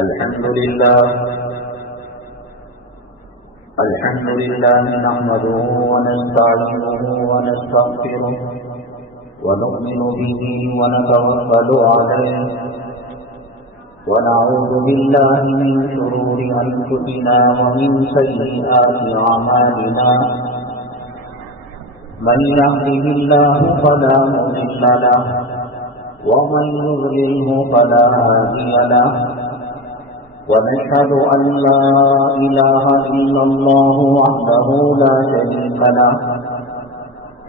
الحمد لله نحمده ونستعينه ونستغفره ونؤمن به ونتوكل عليه ونعوذ بالله من شرور أنفسنا ومن سيئات أعمالنا من يهده الله فلا مضل له ومن يضلله فلا هادي له ونشهد أن لا إله إلا الله وحده لا شريك له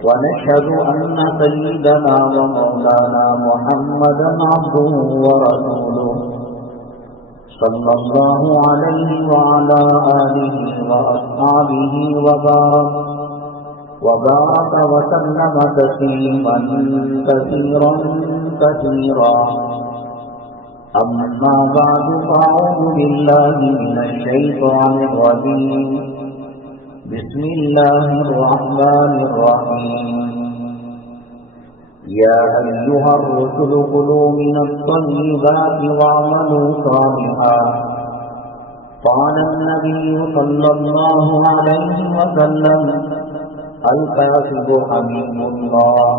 ونشهد أن سيدنا ومولانا محمدا عبده ورسوله صلى الله عليه وعلى آله وأصحابه وبارك وسلم تسليما كثيرا أما بعد فأعوذ بالله من الشيطان الرجيم بسم الله الرحمن الرحيم يا أيها الرسل كلوا من الطيبات واعملوا صالحا قال النبي صلى الله عليه وسلم الكاتب حبيب الله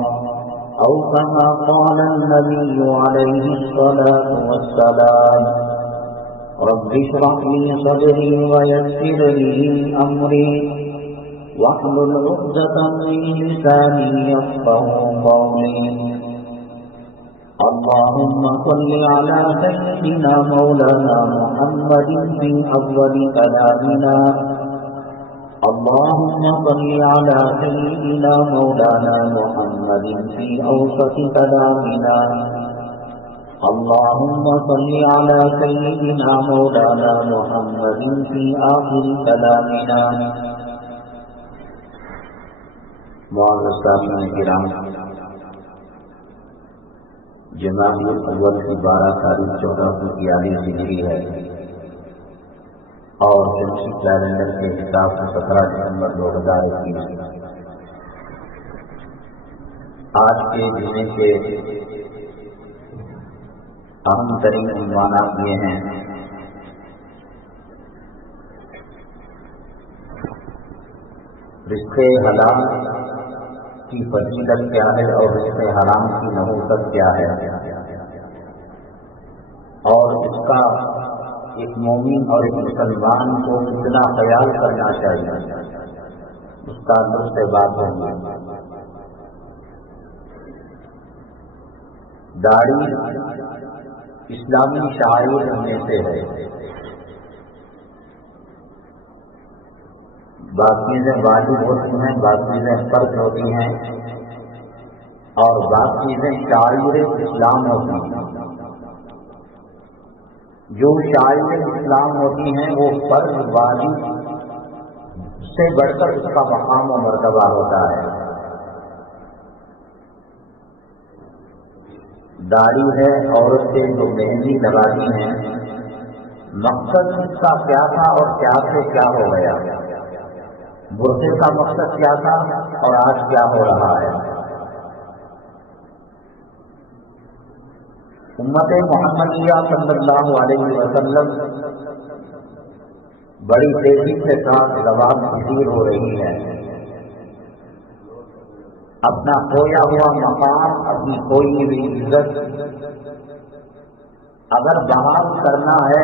أو كما قال النبي عليه الصلاة والسلام رب اشرح لي صدري ويسر لي أمري واحلل عقدة من لساني يفقهوا قولي اللهم صل على سيدنا مولانا محمد في أول كلامنا اللهم صل على سيدنا مولانا محمد في أوسط كلامنا اللهم صل على سيدنا مولانا محمد في آخر كلامنا. معزز سامعین کرام، جمادی الاول کی 12 تاریخ 1442 ہجری ہے اور شمسی کیلنڈر کے حساب سے 17 دسمبر 2021. آج کے جمعے کے اہم ترین عنوانات یہ ہیں: رزق حلال کی فضیلت کیا ہے اور رزق حرام کی نحوست کیا ہے، اور اس کا ایک مومن اور ایک مسلمان کو کتنا خیال کرنا چاہیے، اس تعلق سے بات ہوگی. داڑھی اسلامی شعائر میں سے ہے. بعض چیزیں واجب ہوتی ہیں، بعض چیزیں فرض ہوتی ہیں، اور بعض چیزیں شعائر اسلام ہوتی ہیں. جو شعائر اسلام ہوتی ہیں وہ فرض واجب سے بڑھ کر اس کا مقام و مرتبہ ہوتا ہے. داڑھی ہے، عورتیں جو مہندی لگاتی ہیں، مقصد اس کا کیا تھا اور کیا سے کیا ہو گیا؟ برقعے کا مقصد کیا تھا اور آج کیا ہو رہا ہے؟ امت محمدیہ صلی اللہ علیہ وسلم بڑی تیزی کے ساتھ زوال پذیر ہو رہی ہے. اپنا کھویا ہوا مقام، اپنی کھوئی ہوئی عزت اگر بحال کرنا ہے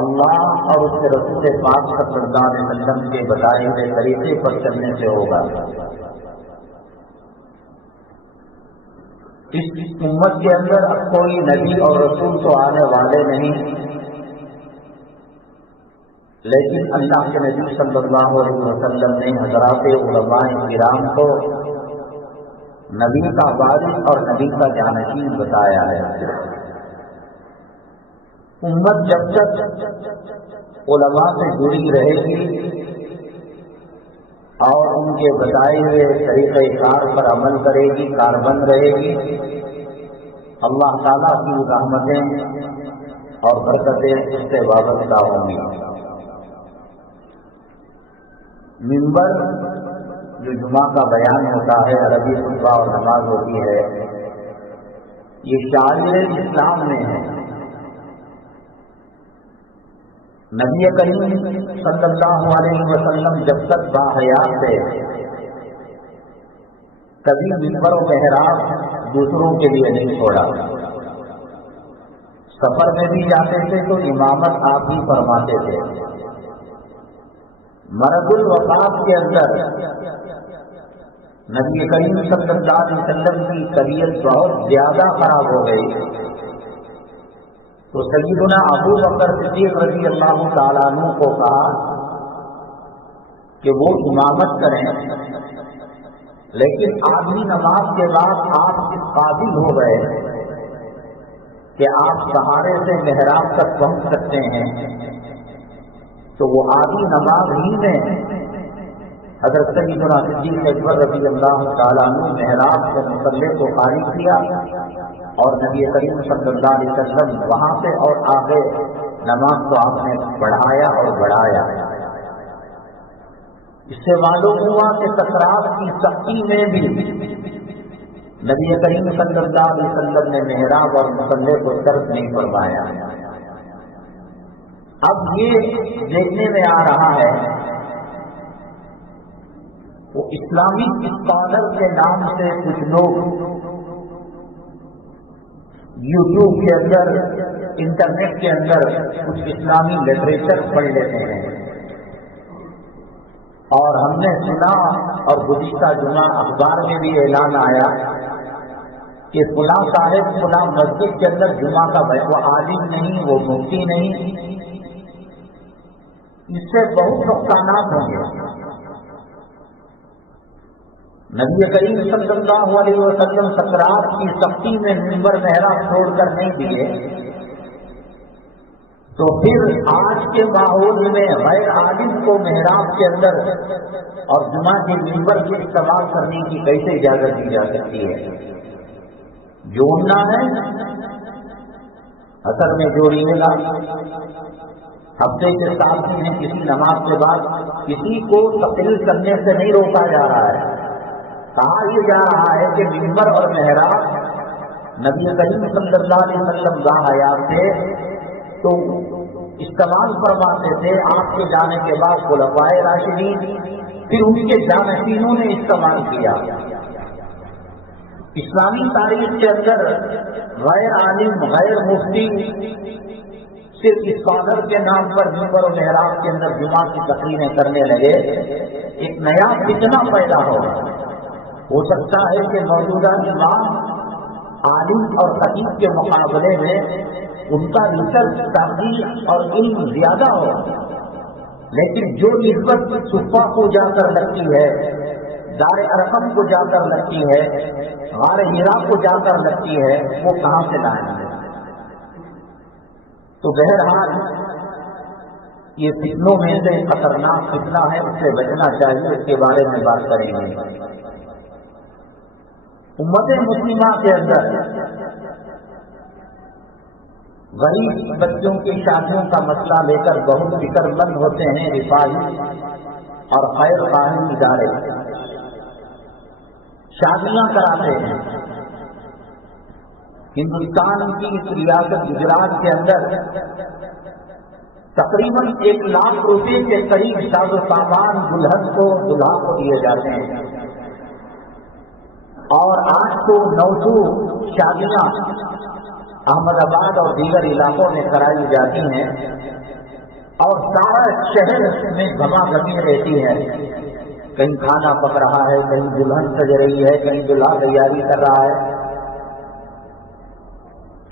اللہ اور اس کے رسول پاک صلی اللہ علیہ وسلم کے بتائے ہوئے طریقے پر چلنے سے ہوگا. اس امت کے اندر اب کوئی نبی اور رسول تو آنے والے نہیں، لیکن اللہ کے نبی صلی اللہ علیہ وسلم نے حضرات علماء کرام کو نبی کا وارث اور نبی کا جانشین بتایا ہے. امت جب تک علماء سے جڑی رہے گی اور ان کے بتائے ہوئے طریقہ کار پر عمل کرے گی، کاربند رہے گی، اللہ تعالیٰ کی رحمتیں اور برکتیں اس سے وابستہ ہوں گی. منبر جو جمعہ کا بیان ہوتا ہے، عربی خطبہ اور نماز ہوتی ہے، یہ شاعر اسلام میں ہے. نبی کریم صلی اللہ علیہ وسلم جب تک باحیات تھے کبھی منبر و محراب دوسروں کے لیے نہیں چھوڑا. سفر میں بھی جاتے تھے تو امامت آپ ہی فرماتے تھے. مرض الوفات کے اندر نبی کریم صلی اللہ علیہ وسلم کی طبیعت بہت زیادہ خراب ہو گئی تو سیدنا ابو بکر صدیق رضی اللہ تعالیٰ عنہ کو کہا کہ وہ امامت کریں، لیکن آخری نماز کے بعد آپ اس قابل ہو گئے کہ آپ سہارے سے محراب تک پہنچ سکتے ہیں. تو وہ آدھی نماز ہی میں حضرت سیدنا صدیق اکبر رضی اللہ تعالیٰ عنہ محراب سے مصلی کو خارج کیا اور نبی کریم صلی اللہ علیہ وسلم وہاں سے اور آگے نماز کو آپ نے بڑھایا اور بڑھایا. اس سے معلوم ہوا کہ سکرات کی سختی میں بھی نبی کریم صلی اللہ علیہ وسلم نے محراب اور مصلی کو ترک نہیں فرمایا. اب یہ دیکھنے میں آ رہا ہے وہ اسلامی اسکالر کے نام سے کچھ لوگ یوٹیوب کے اندر انٹرنیٹ کے اندر کچھ اسلامی لٹریچر پڑھ لیتے ہیں اور ہم نے سنا اور گزشتہ جمعہ اخبار میں بھی اعلان آیا کہ فلاں صاحب فلاں مسجد کے اندر جمعہ کا وہ عالم نہیں، وہ مفتی نہیں. اس سے بہت نقصانات ہوں گے. نبی کریم صلی اللہ علیہ وسلم سکرات کی سختی میں منبر محراب چھوڑ کر نہیں دیے تو پھر آج کے ماحول میں غیر عالم کو محراب کے اندر اور جمعہ کے منبر سے استعمال کرنے کی کیسے اجازت دی جا سکتی ہے؟ جوڑنا ہے اثر میں جوڑیے گا. ہفتے کے 7 دن کسی نماز کے بعد کسی کو تقریر کرنے سے نہیں روکا جا رہا ہے. کہا یہ جا رہا ہے کہ منبر اور محراب نبی کریم صلی اللہ علیہ وسلم باحیات تھے تو استعمال فرماتے تھے. آپ کے جانے کے بعد خلفائے راشدین پھر ان کے جانشینوں نے استعمال کیا. اسلامی تاریخ کے اندر غیر عالم غیر مفتی صرف اسکالر کے نام پر منبر و محراب کے اندر جمعہ کی تقریریں کرنے لگے. ایک نیا فتنہ پیدا ہو سکتا ہے کہ موجودہ امام عالم اور خطیب کے مقابلے میں ان کا ریسرچ تحقیق اور علم زیادہ ہو، لیکن جو نسبت صفا کو جا کر لگتی ہے، دار ارقم کو جا کر لگتی ہے، غار ہرا کو جا کر لگتی ہے، وہ کہاں سے لائیں گے؟ تو بہرحال یہ فتنوں میں سے خطرناک فتنہ ہے، اس سے بچنا چاہیے. اس کے بارے میں بات کریں گے. امت مسلمہ کے اندر غریب بچوں کی شادیوں کا مسئلہ لے کر بہت فکر مند ہوتے ہیں رفاہی اور خیر خواہی ادارے. شادیاں کراتے ہیں. ہندوستان کی اس ریاست گجرات کے اندر تقریباً 1 لاکھ روپے کے قریب ساز و سامان دلہن کو دلہا کو دیے جاتے ہیں اور 800-900 شادیاں احمد آباد اور دیگر علاقوں میں کرائی جاتی ہیں اور سارا شہر میں گھما گھمی رہتی ہے. کہیں کھانا پک رہا ہے، کہیں دلہن سج رہی ہے، کہیں دلہا تیاری کر رہا ہے.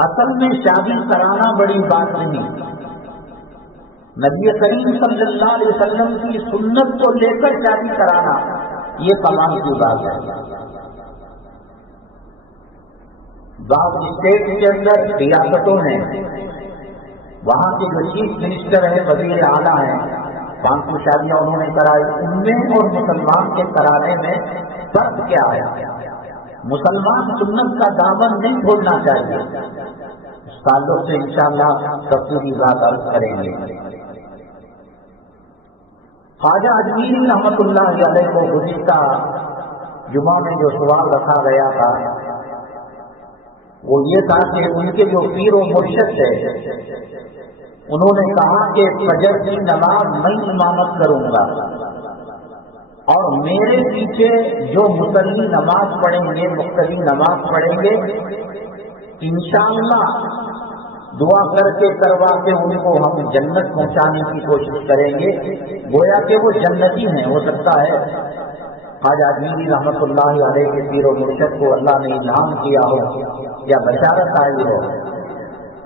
اصل میں شادی کرانا بڑی بات نہیں. نبی کریم صلی اللہ علیہ وسلم کی سنت کو لے کر شادی کرانا یہ کمال کی بات ہے. بعض اسٹیٹ کے اندر ریاستوں میں وہاں کے جو چیف منسٹر ہیں، وزیر اعلیٰ ہیں، 500 شادیاں انہوں نے کرائی. ان میں اور مسلمان کے کرانے میں فرق کیا ہے؟ مسلمان سنت کا دامن نہیں چھوڑنا چاہیے. اس تعلق سے انشاءاللہ تفصیلی بات عرض کریں گے. خواجہ اجمیری رحمۃ اللہ علیہ کو گزشتہ جمعہ میں جو سوال رکھا گیا تھا وہ یہ تھا کہ ان کے جو پیر و مرشد تھے انہوں نے کہا کہ فجر کی نماز میں امامت کروں گا اور میرے پیچھے جو مصلی نماز پڑھیں گے، مقتدی نماز پڑھیں گے، انشاءاللہ دعا کر کے کروا کے ان کو ہم جنت پہنچانے کی کوشش کریں گے، گویا کہ وہ جنتی ہیں۔ ہو سکتا ہے خواجہ اجمیری رحمۃ اللہ علیہ کے پیر و مرشد کو اللہ نے الہام کیا ہو یا بشارت آئی ہو۔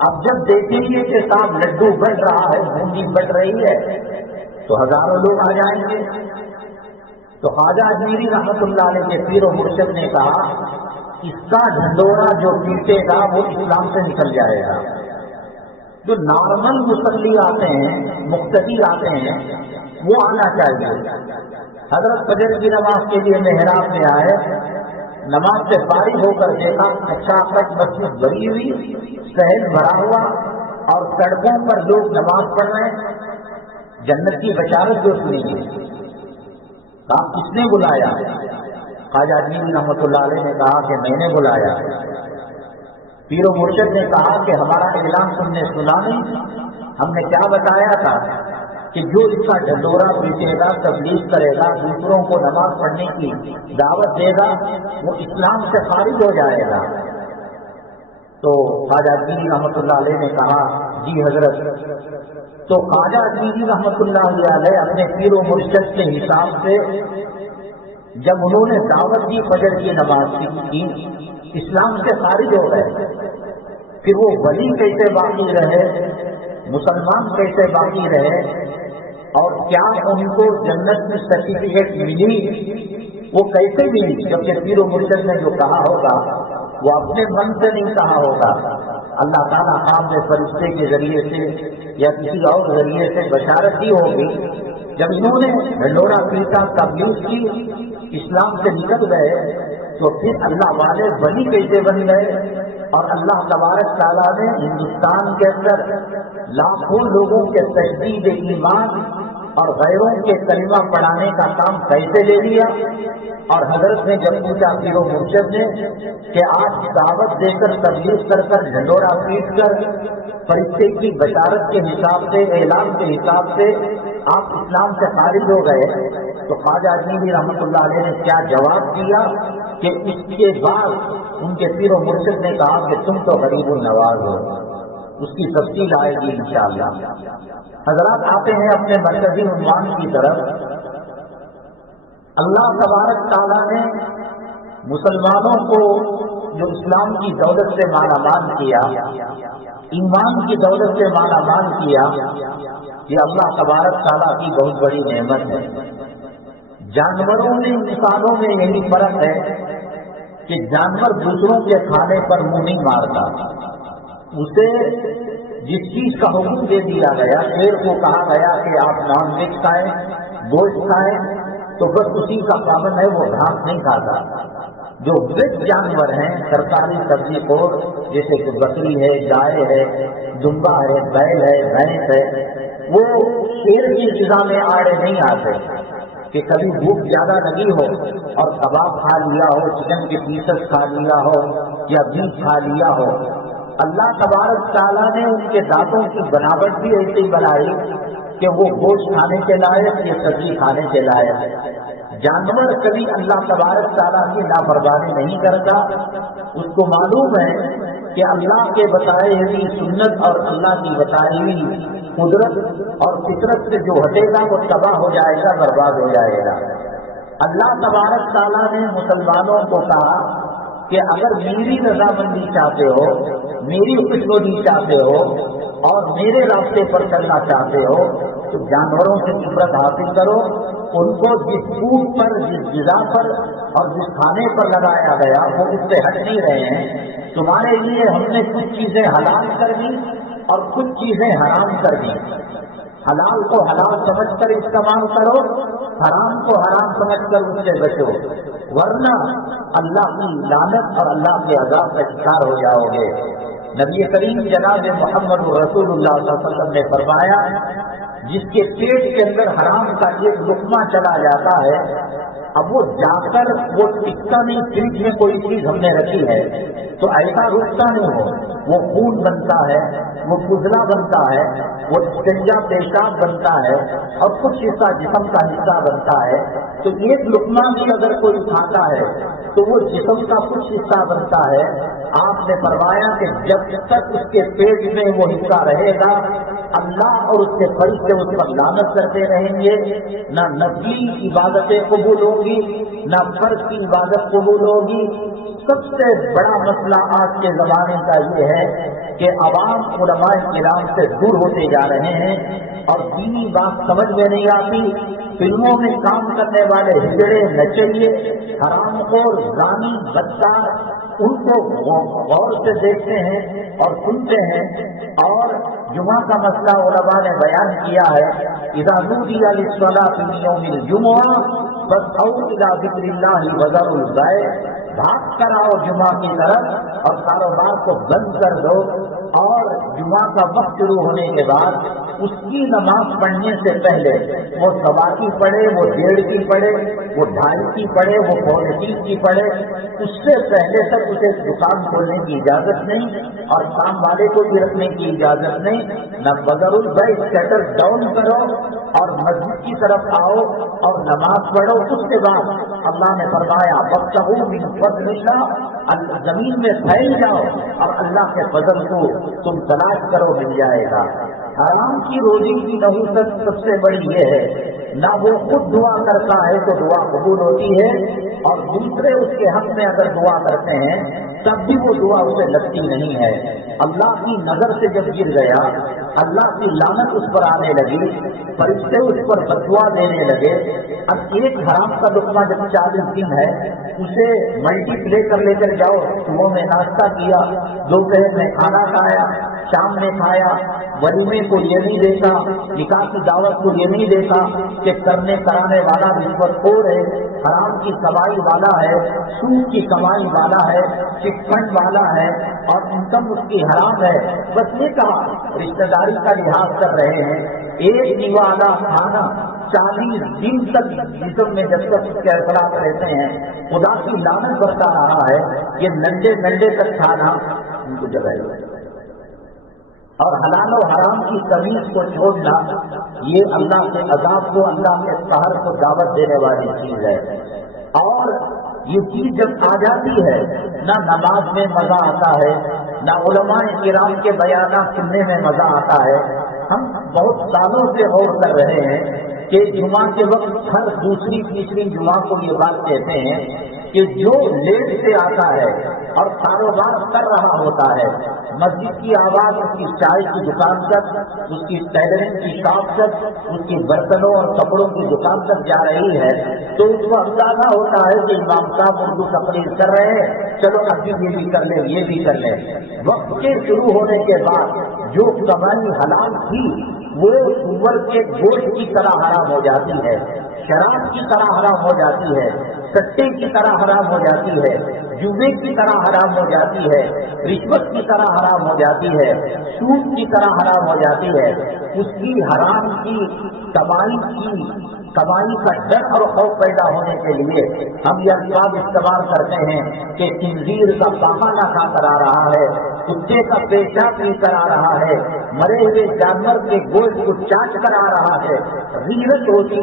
اب جب دیکھیں گے کہ صاحب لڈو بٹ رہا ہے، بوندی بٹ رہی ہے، تو ہزاروں لوگ آ جائیں گے۔ تو خواجہ اجمیری رحمۃ اللہ علیہ کے پیر و مرشد نے کہا اس کا ڈھنڈورا جو پیٹے گا وہ اسلام سے نکل جائے گا۔ جو نارمل مصلی آتے ہیں، مقتدی آتے ہیں، وہ آنا چاہیے۔ حضرت فجر کی نماز کے لیے محراب میں آئے، نماز سے فارغ ہو کر دیکھا اچھا تک مسجد بھری ہوئی، صحن بھرا ہوا اور سڑکوں پر لوگ نماز پڑھ رہے ہیں، جنت کی بشارت جو سنیں گے۔ کہا کس نے بلایا؟ خواجہ اجمیری رحمۃ اللہ علیہ نے کہا کہ میں نے بلایا۔ پیر و مرشد نے کہا کہ ہمارا اعلان تم نے سنا نہیں؟ ہم نے کیا بتایا تھا کہ جو اس کا ڈھنڈورا پیٹے گا، تبلیغ کرے گا، دوسروں کو نماز پڑھنے کی دعوت دے گا، وہ اسلام سے خارج ہو جائے گا۔ تو خواجہ اجمیری رحمۃ اللہ علیہ نے کہا جی حضرت۔ تو خواجہ اجمیری رحمۃ اللہ علیہ اپنے پیر و مرشد کے حساب سے جب انہوں نے دعوت دی فجر کی نماز کی، اسلام سے خارج ہو گئے۔ پھر وہ ولی کیسے باقی رہے، مسلمان کیسے باقی رہے، اور کیا ان کو جنت میں سرٹیفکیٹ ملی، وہ کیسے ملی؟ جبکہ پیر و مرشد نے جو کہا ہوگا وہ اپنے من سے نہیں کہا ہوگا، اللہ تعالیٰ خواب میں فرشتے کے ذریعے سے یا کسی اور ذریعے سے بشارت دی ہوگی۔ جب انہوں نے ڈھنڈورا پیٹا، تبلیغ کی، اسلام سے نکل گئے، تو پھر اللہ والے ولی کیسے بن گئے؟ اور اللہ تبارک تعالیٰ نے ہندوستان کے اندر لاکھوں لوگوں کے تجدید ایمان اور غیروں کے کلمہ پڑھانے کا کام کیسے لے لیا؟ اور حضرت نے جب پوچھا پیر و مرشد نے کہ آج دعوت دے کر تبلیغ کر کر ڈھنڈورا پیٹ کر فرشتے کی بشارت کے حساب سے، اعلان کے حساب سے آپ اسلام سے خارج ہو گئے، تو خواجہ اجمیری رحمۃ اللہ علیہ نے کیا جواب دیا کہ اس کے بعد ان کے پیر و مرشد نے کہا کہ تم تو غریب النواز ہو۔ اس کی تفصیل آئے گی انشاءاللہ۔ حضرات آتے ہیں اپنے مرکزی عنوان کی طرف۔ اللہ تبارک تعالیٰ نے مسلمانوں کو جو اسلام کی دولت سے مالا مال کیا، ایمان کی دولت سے مالا مال کیا، یہ اللہ تبارک تعالیٰ کی بہت بڑی نعمت ہے۔ جانوروں میں انسانوں میں یہی فرق ہے کہ جانور دوسروں کے کھانے پر منہ نہیں مارتا، اسے جس چیز کا حکم دے دیا گیا، شیر کو کہا گیا کہ آپ نان ویج کھائیں، گوشت کھائیں، تو بس اسی کا پابند ہے، وہ گھاس نہیں کھاتا۔ جو ویج جانور ہیں، سرکاری سبزی خور، جیسے کہ بکری ہے، گائے ہے، دمبا ہے، بیل ہے، بھینس ہے، وہ شیر کی غذا میں آڑے نہیں آتے کہ کبھی بھوک زیادہ لگی ہو اور کباب کھا لیا ہو، چکن کے پیسز کھا لیا ہو یا بیف کھا لیا ہو۔ اللہ تبارک تعالیٰ نے ان کے دانتوں کی بناوٹ بھی ایسی بنائی کہ وہ گوشت کھانے کے لائق، یہ سبزی کھانے کے لائق۔ جانور کبھی اللہ تبارک تعالیٰ کی نافرمانی نہیں کرتا، اس کو معلوم ہے کہ اللہ کے بتائے ہوئی سنت اور اللہ کی بتائی ہوئی قدرت اور فطرت سے جو ہٹے گا وہ تباہ ہو جائے گا، برباد ہو جائے گا۔ اللہ تبارک تعالیٰ نے مسلمانوں کو کہا کہ اگر میری رضامندی چاہتے ہو، میری خوشنودی چاہتے ہو اور میرے راستے پر چلنا چاہتے ہو تو جانوروں سے عبرت حاصل کرو، ان کو جس فوڈ پر، جس غذا پر اور جس کھانے پر لگایا گیا وہ اس سے ہٹ نہیں رہے ہیں۔ تمہارے لیے ہم نے کچھ چیزیں حلال کر دی اور کچھ چیزیں حرام کر دی۔ حلال کو حلال سمجھ کر استعمال کرو، حرام کو حرام سمجھ کر اس سے بچو، ورنہ اللہ کی لعنت اور اللہ کے عذاب کا شکار ہو جاؤ گے۔ نبی کریم جناب محمد رسول اللہ صلی اللہ علیہ وسلم نے فرمایا جس کے پیٹ کے اندر حرام کا ایک لقمہ چلا جاتا ہے اب وہ جا کر وہ ٹکتا نہیں فریج میں کوئی چیز ہم نے رکھی ہے تو ایسا رکتا نہیں ہو، وہ خون بنتا ہے، وہ فضلہ بنتا ہے، وہ گنجا پیشاب بنتا ہے اور کچھ حصہ جسم کا حصہ بنتا ہے، تو ایک لقمہ بھی اگر کوئی کھاتا ہے تو وہ جسم کا کچھ حصہ بنتا ہے۔ آپ نے فرمایا کہ جب تک اس کے پیٹ میں وہ حصہ رہے گا اللہ اور اس کے فرشتے اس پر لعنت کرتے رہیں گے، نہ نفلی عبادتیں قبول ہوگی نہ فرض کی عبادت قبول ہوگی۔ سب سے بڑا مسئلہ آج کے زمانے کا یہ ہے کہ عوام علماء کرام سے دور ہوتے جا رہے ہیں اور دینی بات سمجھ میں نہیں آتی۔ فلموں میں کام کرنے والے ہجڑے نچیے حرام خور زانی بدکار ان کو غور سے دیکھتے ہیں اور سنتے ہیں، اور جمعہ کا مسئلہ علماء نے بیان کیا ہے، اذا نودی للصلاۃ من یوم الجمعہ فاسعوا الی ذکر اللہ وذروا البیع، بھاگ کر آؤ جمعہ کی طرف اور کاروبار کو بند کر دو، اور جمعہ کا وقت شروع ہونے کے بعد اس کی نماز پڑھنے سے پہلے وہ سوا کی پڑھے، وہ 1:30 کی پڑھے، وہ 2:30 کی پڑھے، وہ 2:45 کی پڑھے، اس سے پہلے تک اسے دکان کھولنے کی اجازت نہیں اور کام والے کو بھی رکھنے کی اجازت نہیں۔ نہ بغیر البیع شٹر ڈاؤن کرو اور مسجد کی طرف آؤ اور نماز پڑھو۔ اس کے بعد اللہ نے فرمایا وابتغوا من فضل اللہ، زمین میں پھیل جاؤ اور اللہ کے فضل کو تم تلاش کرو، مل جائے گا۔ حرام کی روزی کی نحوست سب سے بڑی یہ ہے، نہ وہ خود دعا کرتا ہے تو دعا قبول ہوتی ہے، اور دوسرے اس کے حق میں اگر دعا کرتے ہیں تب بھی وہ دعا اسے لگتی نہیں ہے۔ اللہ کی نظر سے جب گر گیا، اللہ کی لعنت اس پر آنے لگی، فرشتے اس پر بددعا دینے لگے۔ اب ایک حرام کا لقمہ جب 40 دن ہے اسے ملٹی پلے کر لے کر جاؤ، صبح میں ناشتہ کیا، دوپہر میں کھانا کھایا، شام میں کھایا، ولیمے کو یہ نہیں دیکھا، نکاح کی دعوت کو یہ نہیں دیکھا کہ کرنے کرانے والا رشوت خور ہے، حرام کی کمائی والا ہے، سود کی کمائی والا ہے، چٹ فنڈ والا ہے اور انکم اس کی حرام ہے۔ بس یہ کہا، رشتہ داری کا لحاظ کر رہے ہیں۔ ایک نوالا کھانا 40 دن تک جسم میں جب تک اس کے اثرات رہتے ہیں خدا کی لعنت برتا رہا ہے۔ یہ ننڈے ننڈے تک کھانا ان کو جگہ اور حلال و حرام کی تمیز کو چھوڑنا، یہ اللہ کے عذاب کو، اللہ کے قہر کو دعوت دینے والی چیز ہے۔ اور یہ چیز جب آ جاتی ہے نہ نماز میں مزہ آتا ہے، نہ علماء کرام کے بیانات سننے میں مزہ آتا ہے۔ ہم بہت سالوں سے غور کر رہے ہیں کہ جمعہ کے وقت ہر دوسری تیسری جمعہ کو یہ بات کہتے ہیں کہ جو لیٹ سے آتا ہے اور کاروبار کر رہا ہوتا ہے، مسجد کی آواز اس کی چائے کی دکان تک، اس کی ٹیلرنگ کی شاپ تک، اس کی برتنوں اور کپڑوں کی دکان تک جا رہی ہے، تو اس کو اندازہ ہوتا ہے کہ امام صاحب اردو تقریر کر رہے ہیں، چلو ابھی یہ بھی کر لیں یہ بھی کر لیں۔ وقت کے شروع ہونے کے بعد جو کمائی حلال تھی وہ سور کے گوشت کی طرح حرام ہو جاتی ہے، شراب کی طرح حرام ہو جاتی ہے، سٹے کی طرح حرام ہو جاتی ہے، جوے کی طرح حرام ہو جاتی ہے، رشوت کی طرح حرام ہو جاتی ہے، سود کی طرح حرام ہو جاتی ہے۔ اس کی حرام کی کمائی کا ڈر اور خوف پیدا ہونے کے لیے ہم یہ الفاظ استعمال کرتے ہیں کہ خنزیر کا پاخانہ کھا کر آ رہا ہے، کتے کا پیشاب پی کر آ رہا ہے، مرے ہوئے جانور کے گوشت کو چاٹ کر آ رہا ہے۔ غیرت ہوتی،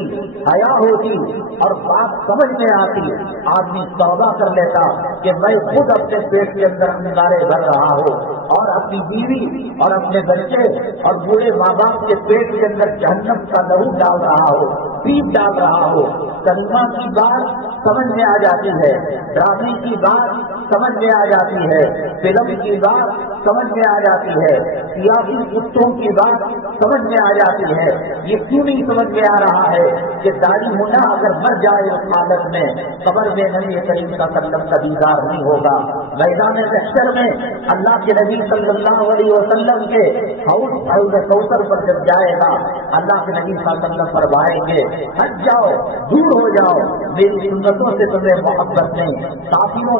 حیا ہوتی اور بات سمجھ میں آتی، آدمی توبہ کر لیتا کہ میں خود اپنے پیٹ کے اندر انگارے بھر رہا ہوں اور اپنی بیوی اور اپنے بچے اور بوڑھے ماں باپ کے پیٹ کے اندر جہنم کا لہو ڈال رہا ہو، پیپ ڈال رہا ہو۔ کلمہ کی بات سمجھ میں آ جاتی ہے، ڈرامے کی بات سمجھ میں آ جاتی ہے، فلم کی بات سمجھ میں آ جاتی ہے، سیاسی کتوں کی بات سمجھ میں آ جاتی ہے۔ یہ کیوں نہیں سمجھ میں آ رہا ہے کہ داڑھی ہونا اگر مر جائے اس حالت میں قبر میں نبی کریم صلی اللہ علیہ وسلم کا دیدار نہیں ہوگا، میدان محشر میں اللہ کے نبی صلی اللہ علیہ وسلم کے حوض کوثر پر جب جائے گا، اللہ کے نبی صلی اللہ علیہ وسلم فرمائیں گے ہٹ جاؤ، دور ہو جاؤ، میری سنتوں سے تمہیں محبت نہیں، کافروں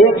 1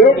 1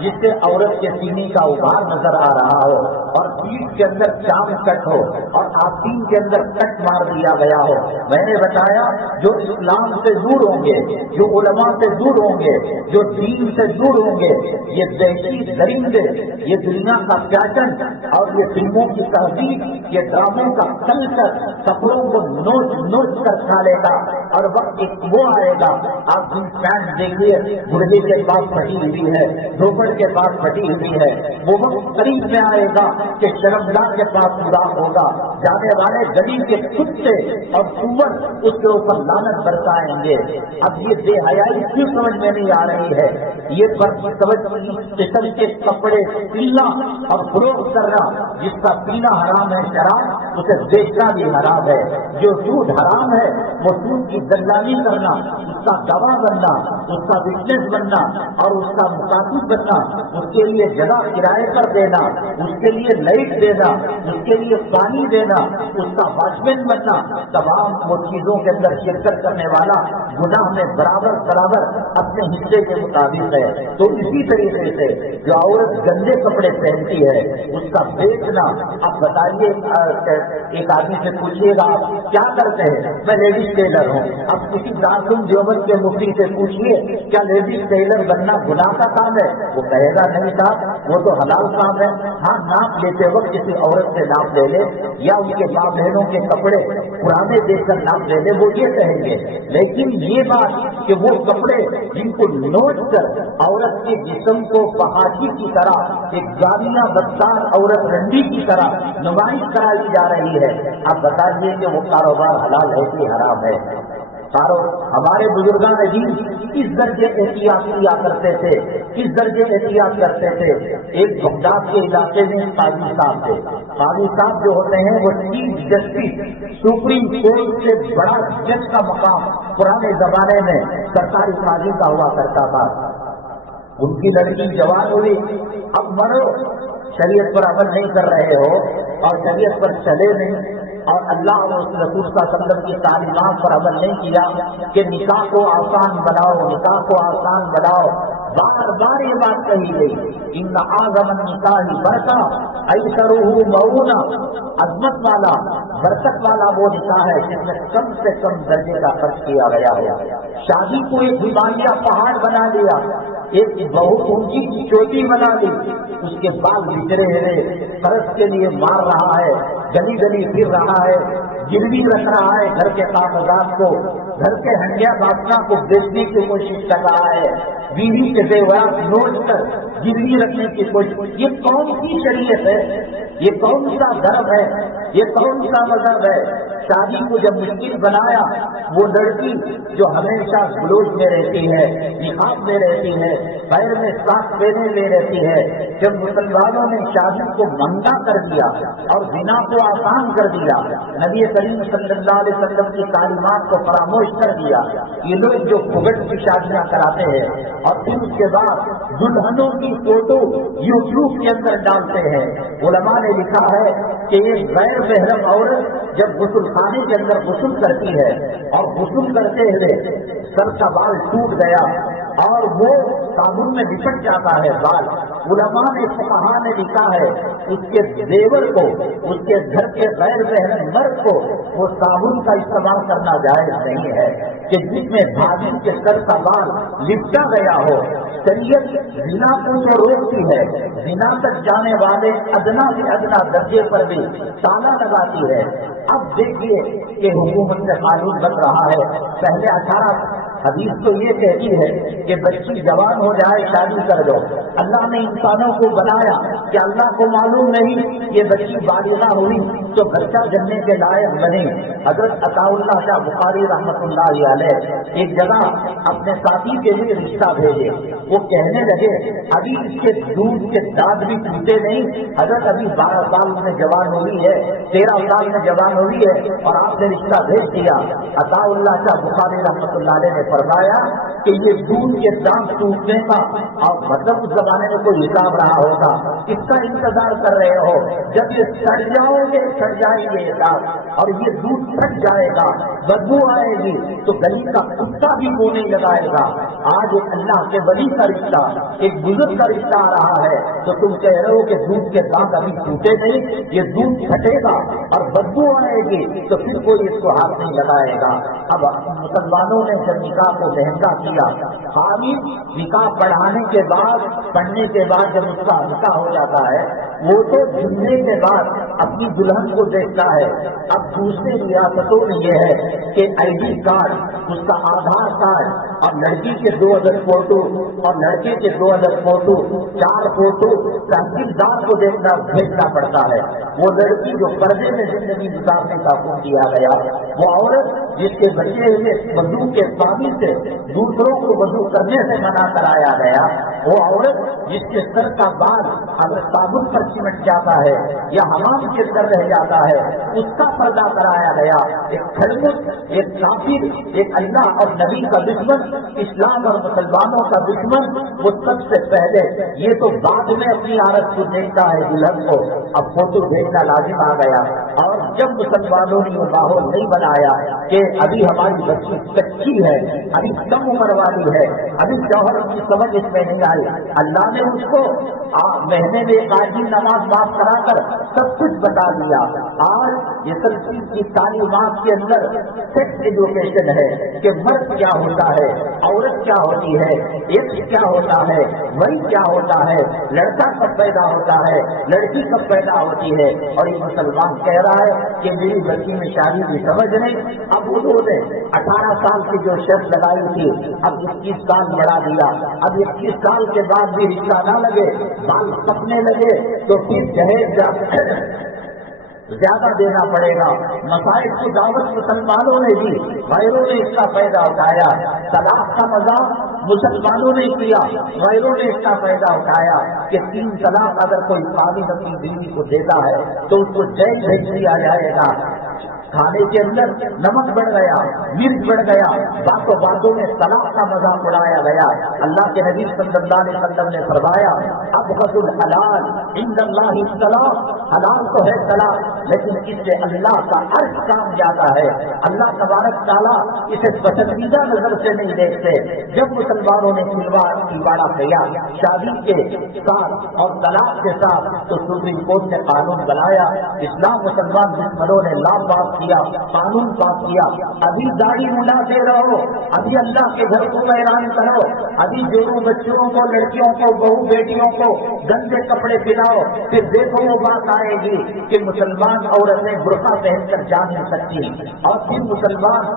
جس سے عورت کے سینے کا ابھار نظر آ رہا ہو اور پیٹھ کے اندر چاند کٹ ہو اور آستین کے اندر کٹ مار دیا گیا ہو. میں نے بتایا جو اسلام سے دور ہوں گے، جو علماء سے دور ہوں گے، جو دین سے دور ہوں گے، یہ دہشت درندے، یہ دنیا کا فیشن اور یہ فلموں کی تہذیب، یہ ڈراموں کا کلچر کپڑوں کو نوچ نوچ کر کھا لے گا. اور وقت ایک وہ آئے گا، آپ جن پینٹ دیکھیے بڑھے کے پاس پھٹی ہوئی ہے، دھوپڑ کے پاس پھٹی ہوئی ہے، وہ وقت قریب میں آئے گا کہ شرمگاہ کے پاس سوراخ ہوگا، جانے والے گلی کے کتے اور سور اس کے اوپر لعنت برسائیں گے. اب یہ بے حیائی کیوں سمجھ میں نہیں آ رہی ہے؟ یہ قسم کے کپڑے سلنا اور فروخت کرنا، جس کا پینا حرام ہے شراب، اسے بیچنا بھی حرام ہے. جو سود حرام ہے وہ سود کی دلانی کرنا، اس کا گواہ بننا، اس کا وٹنس بننا اور اس کا مخاطب بننا، اس کے لیے جگہ کرائے پر دینا، اس کے لیے لائٹ دینا، اس کے لیے پانی دینا، اس کا واچمین بننا، تمام وہ چیزوں کے اندر شرکت کرنے والا گناہ میں برابر برابر اپنے حصے کے مطابق ہے. تو اسی طریقے سے جو عورت گندے کپڑے پہنتی ہے اس کا بیچنا. اب بتائیے ایک آدمی سے پوچھیے گا آپ کیا کرتے ہیں؟ میں لیڈیز ٹیلر ہوں. اب کسی دارالعلوم دیوبند کے مفتی سے پوچھیے کیا لیڈیز ٹیلر بننا گناہ کا کام ہے؟ وہ کہے گا نہیں صاحب وہ تو حلال کام ہے. ہاں ناپ لیتے وقت کسی عورت سے ناپ لے لے یا ان کے ماں بہنوں کے کپڑے پرانے دیکھ کر ناپ لے لے وہ یہ کہیں گے. لیکن یہ بات کہ وہ کپڑے جن کو نوچ کر عورت کے جسم کو فحاشی کی طرح ایک گالیاں بدکار عورت رنڈی کی طرح نمائش کرائی جا رہی ہے، اب بتائیے کہ وہ کاروبار حلال ہے کہ حرام ہے؟ ہمارے بزرگان دین کس درجے احتیاط کیا کرتے تھے، کس درجے احتیاط کرتے تھے. ایک بغداد کے علاقے میں قاضی صاحب تھے. قاضی صاحب جو ہوتے ہیں وہ چیف جسٹس سپریم کورٹ سے بڑا جج کا مقام پرانے زمانے میں سرکاری قاضی کا ہوا کرتا تھا. ان کی لڑکی جوان ہوئی، اب مرو، شریعت پر عمل نہیں کر رہے ہو اور شریعت پر چلے نہیں اور اللہ اور اس رسول صلی اللہ علیہ وسلم کی تعلیمات پر عمل نہیں کیا کہ نکاح کو آسان بناؤ، نکاح کو آسان بناؤ. بار بار یہ بات کہی گئی، ان اعظم النکاح برکہ ایسرہ مؤونہ، عظمت والا برکت والا وہ نکاح ہے جس میں کم سے کم درجے کا خرچ کیا گیا ہے. شادی کو ایک ہمالیہ پہاڑ بنا لیا، ایک بہت اونچی کی چوٹی بنا لی، اس کے بال بچھڑے ہوئے قرض کے لیے مار رہا ہے، گلی گلی پھر رہا ہے، گروی رکھ رہا ہے گھر کے کاغذات کو، گھر کے ہنڈیا باسنا کو بیچنے کی کوشش کر رہا ہے، بیوی کے زیورات نوچ کر گروی رکھنے کی کوشش. یہ کون سی شریعت ہے؟ یہ کون سا دھرم ہے؟ یہ کون سا مذہب ہے؟ شادی کو جب مشکل بنایا، وہ لڑکی جو ہمیشہ گلوچ میں رہتی ہے، نقاب میں رہتی ہے، پیر میں ساکھ پہنے میں رہتی ہے، جب مسلمانوں نے شادی کو مہنگا کر دیا اور زنا کو آسان کر دیا، نبی کریم صلی اللہ علیہ وسلم کی تعلیمات کو فراموش کر دیا، یہ لوگ جو پھگٹ کی شادیاں کراتے ہیں اور پھر اس کے بعد دلہنوں کی فوٹو یوٹیوب کے اندر ڈالتے ہیں. علماء نے لکھا ہے کہ ایک غیر محرم عورت جب غسل خانے کے اندر غسل کرتی ہے اور غسل کرتے ہوئے سر کا بال ٹوٹ گیا اور وہ صابن میں لپٹ جاتا ہے بال، علماء نے فقہاء نے لکھا ہے اس کے زیور کو، اس کے گھر کے غیر محرم مرد کو وہ صابن کا استعمال کرنا جائز نہیں ہے کہ جس میں بھاجی کے سر کا بال لپٹا گیا ہو. شریعت زنا کو جو روکتی ہے، زنا تک جانے والے ادنا سے ادنا درجے پر بھی تالا لگاتی ہے. اب دیکھیے کہ حکومت سے قانون بن رہا ہے، پہلے 18 حدیث تو یہ کہتی ہے کہ بچی جوان ہو جائے شادی کر دو. اللہ نے انسانوں کو بنایا کہ اللہ کو معلوم نہیں یہ بچی بالغہ ہوئی تو بچہ جننے کے لائق بنے. حضرت عطا اللہ شاہ بخاری رحمۃ اللہ علیہ ایک جگہ اپنے ساتھی کے لیے رشتہ بھیجے. وہ کہنے لگے ابھی اس کے دودھ کے دانت بھی ٹوٹے نہیں، حضرت ابھی 12 سال میں جوان ہوئی ہے، 13 سال میں جوان ہوئی ہے اور آپ نے رشتہ بھیج دیا. عطا اللہ شاہ بخاری رحمۃ اللہ علیہ نے فرمایا کہ یہ دودھ کے دام ٹوٹنے کا اور مطلب اس زمانے میں کوئی حساب رہا ہوگا، اس کا انتظار کر رہے ہو، جب یہ سڑ جاؤ گے سڑ جائیں گے دام اور یہ دودھ پھٹ جائے گا، بدبو آئے گی تو گلی کا کتا بھی منہ نہیں لگائے گا۔ آج ایک اللہ کے ولی کا رشتہ، ایک بزرگ کا رشتہ آ رہا ہے تو تم کہہ رہے ہو کہ دودھ کے دانت ابھی ٹوٹے نہیں، یہ دودھ پھٹے گا اور بدبو آئے گی تو پھر کوئی اس کو ہاتھ نہیں لگائے گا۔ اب مسلمانوں نے جب نکاح کو مہنگا کیا، حامد نکاح پڑھانے کے بعد پڑھنے کے بعد جب اس کا نکاح ہو جاتا ہے وہ تو جمنے کے بعد اپنی دلہن کو دیکھتا ہے۔ اب دوسرے ریاستوں میں یہ ہے کہ آئی ڈی کارڈ، اس کا آدھار کارڈ اور لڑکی کے 2 عدد فوٹو اور لڑکے کے 2 عدد فوٹو، 4 فوٹو تحصیلدار کو بھیجنا پڑتا ہے۔ وہ لڑکی جو پردے میں زندگی گزارنے کا حکم دیا گیا، وہ عورت جس کے بچے ہوئے وضو کے پانی سے دوسروں کو وضو کرنے سے منع کرایا گیا، وہ عورت جس کے سر کا بال اگر صابن پر چمٹ جاتا ہے یا حمام کے اندر رہ جاتا ہے اس کا پردہ کرایا گیا۔ ایک خلوت، ایک کافر، ایک اللہ اور نبی کا دشمن، اسلام اور مسلمانوں کا دشمن، وہ سب سے پہلے یہ تو بعد میں اپنی عورت کو دیکھتا ہے دلہن کو، اب فوٹو بھیجنا لازم آ گیا۔ اور جب مسلمانوں نے وہ ماحول نہیں بنایا کہ ابھی ہماری بچی کچی ہے، ابھی کم عمر والی ہے، ابھی شوہر کی سمجھ اس میں نہیں آئی، اللہ نے اس کو مہینے میں ایک آدمی نماز معاف کرا کر سب کچھ بتا دیا۔ آج یہ سب کی تعلیمات کے اندر سیکس ایجوکیشن ہے کہ مرد کیا ہوتا ہے، عورت کیا ہوتی ہے، ایک کیا ہوتا ہے، وہی کیا ہوتا ہے، لڑکا کب پیدا ہوتا ہے، لڑکی کب پیدا ہوتی ہے۔ اور یہ مسلمان کہہ رہا ہے کہ میری بچی میں شادی کی سمجھ نہیں۔ اب انہوں نے 18 سال کی جو شرط لگائی تھی اب 21 سال بڑھا دیا، اب 21 سال کے بعد بھی رشتہ نہ لگے، بال پکنے لگے تو پھر جہیز زیادہ دینا پڑے گا۔ مسائل کی دعوت مسلمانوں نے دی، غیروں نے اس کا فائدہ اٹھایا۔ طلاق کا مذاق مسلمانوں نے کیا، غیروں نے اس کا فائدہ اٹھایا کہ 3 طلاق اگر کوئی خاوند اپنی بیوی کو دیتا ہے تو اس کو جیل بھیج دیا جائے گا۔ کھانے کے اندر نمک بڑھ گیا، مرچ بڑھ گیا، باتوں میں طلاق کا مذاق اڑایا گیا۔ اللہ کے نبی صلی اللہ علیہ وسلم نے فرمایا ابغض الحلال عند اللہ الطلاق، حلال تو ہے طلاق لیکن اس سے اللہ کا عرش کام جاتا ہے، اللہ تبارک تعالیٰ اسے پسندیدہ نظر سے نہیں دیکھتے۔ جب مسلمانوں نے کھلواڑا کیا شادی کے ساتھ اور طلاق کے ساتھ تو سپریم کورٹ نے قانون بنایا، اسلام مسلمان دشمنوں نے لاپ باپ کیا، قانون پاس کیا۔ ابھی داڑھی منڈاتے رہو، ابھی اللہ کے گھر کو ویران کرو، ابھی جوڑوں بچوں کو، لڑکیوں کو، بہو بیٹیوں کو گندے کپڑے پہناؤ، پھر دیکھو وہ بات آئے گی کہ مسلمان عورتیں برقع پہن کر جا نہیں سکتی، اور پھر مسلمان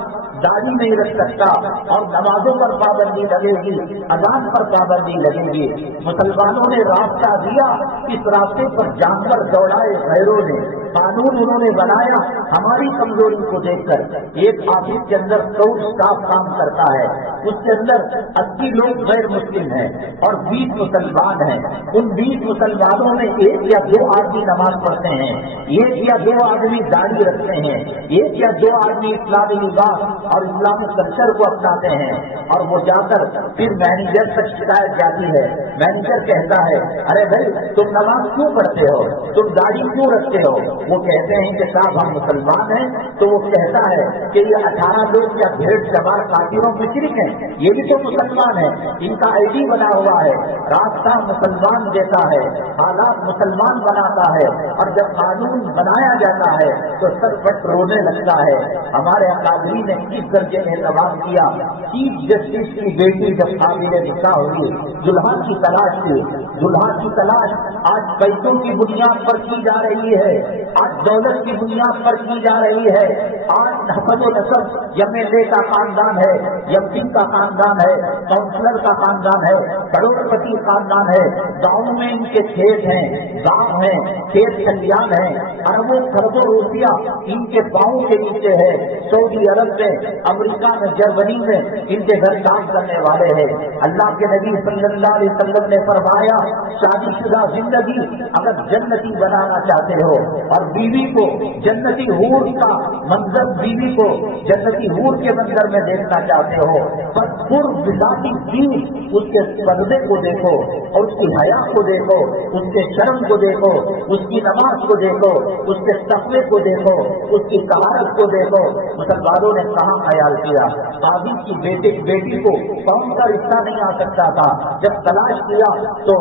داڑھی نہیں رکھ سکتا اور نمازوں پر پابندی لگے گی، اذان پر پابندی لگے گی۔ مسلمانوں نے راستہ دیا، اس راستے پر جانور دوڑائے غیروں نے، قانون انہوں نے بنایا ہماری کمزوری کو دیکھ کر۔ ایک آفس کے اندر 100 اسٹاف کام کرتا ہے، اس کے اندر 80 لوگ غیر مسلم ہیں اور 20 مسلمان ہیں۔ ان 20 مسلمانوں میں 1 یا 2 آدمی نماز پڑھتے ہیں، 1 یا 2 آدمی داڑھی رکھتے ہیں، 1 یا 2 آدمی اسلامی لباس اور اسلامی کلچر کو اپناتے ہیں، اور وہ جا کر پھر مینیجر تک شکایت جاتی ہے۔ مینیجر کہتا ہے ارے بھائی تم نماز کیوں پڑھتے ہو، تم داڑھی کیوں رکھتے ہو؟ وہ کہتے ہیں کہ صاحب ہم مسلمان ہیں، تو وہ کہتا ہے کہ یہ 18 لوگ کیا بھیڑ سوار کافروں مشرک ہیں؟ یہ بھی تو مسلمان ہیں، ان کا آئی ڈی بنا ہوا ہے، راستہ مسلمان دیتا ہے، حالات مسلمان بناتا ہے، اور جب قانون بنایا جاتا ہے تو سر پٹ رونے لگتا ہے۔ ہمارے اکابرین نے کس درجے میں اہتمام کیا، چیف جسٹس کی بیٹی جب قابل نکاح ہوئی، دلہا کی تلاش کی، دلہا کی تلاش آج پیسوں کی بنیاد پر کی جا رہی ہے، آج دولت کی بنیاد پر کی جا رہی ہے، آج حسب و نسب ایم ایل اے کا خاندان ہے، ایم کا خاندان ہے، کاؤنسلر کا خاندان ہے، کروڑ پتی خاندان ہے، گاؤں میں ان کے کھیت ہیں، باغ ہیں، کھیت کھلیان ہیں، اربوں خربوں روپیہ ان کے پاؤں کے نیچے ہے۔ سعودی عرب میں، امریکہ میں، جرمنی میں ان کے گھر کام کرنے والے ہیں۔ اللہ کے نبی صلی اللہ علیہ وسلم نے فرمایا شادی شدہ زندگی اگر جنتی بنانا چاہتے ہو اور بیوی کو جنتی حور کا منظر، بیوی کو جنتی حور کے منظر میں دیکھنا چاہتے ہو، بس بذاتی دین، اس کے پردے کو دیکھو اور اس کی حیا کو دیکھو، اس کے شرم کو دیکھو، اس کی نماز کو دیکھو، اس کے تقوی کو دیکھو، اس کی طہارت کو دیکھو۔ مسلمانوں نے کہاں خیال کیا؟ قاضی کی بیٹی کو قوم کا رشتہ نہیں آ سکتا تھا، جب تلاش کیا تو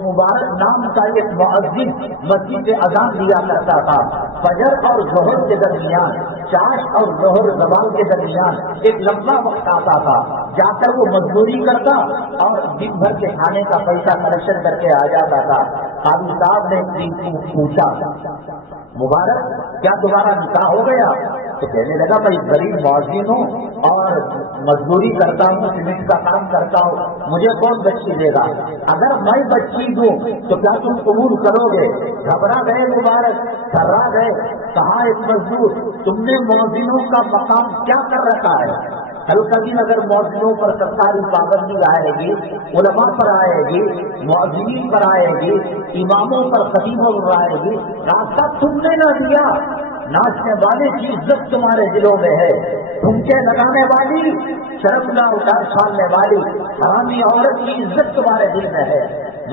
مبارک نام کا ایک مؤذن مسجد سے اذان دیا کرتا تھا، فجر اور ظہر کے درمیان، چاش اور ظہر زوال کے درمیان ایک لمبا وقت آتا تھا، جا کر وہ مزدوری کرتا اور دن بھر کے کھانے کا پیسہ کلیکشن کر کے آ جاتا تھا۔ قاضی صاحب نے پوچھا مبارک کیا تمہارا نکاح ہو گیا؟ تو کہنے لگا میں غریب مؤذن ہوں اور مزدوری کرتا ہوں، سیمنٹ کا کام کرتا ہوں، مجھے کون بچی دے گا؟ اگر میں بچی دوں تو کیا تم قبول کرو گے؟ گھبرا گئے مبارک، تھرا گئے، کہا ایک مزدور تم نے مؤذنوں کا مقام کیا کر رکھا ہے؟ کل کبھی اگر مؤذنوں پر سرکاری پابندی آئے گی، علماء پر آئے گی، مؤذنین پر آئے گی، اماموں پر خطیبوں پر آئے گی، راستہ تم نے نہ دیا۔ ناچنے والے کی عزت تمہارے دلوں میں ہے، ٹھمکے لگانے والی، شرمگاہ اٹھار چھالنے والی حرامی عورت کی عزت تمہارے دل میں ہے۔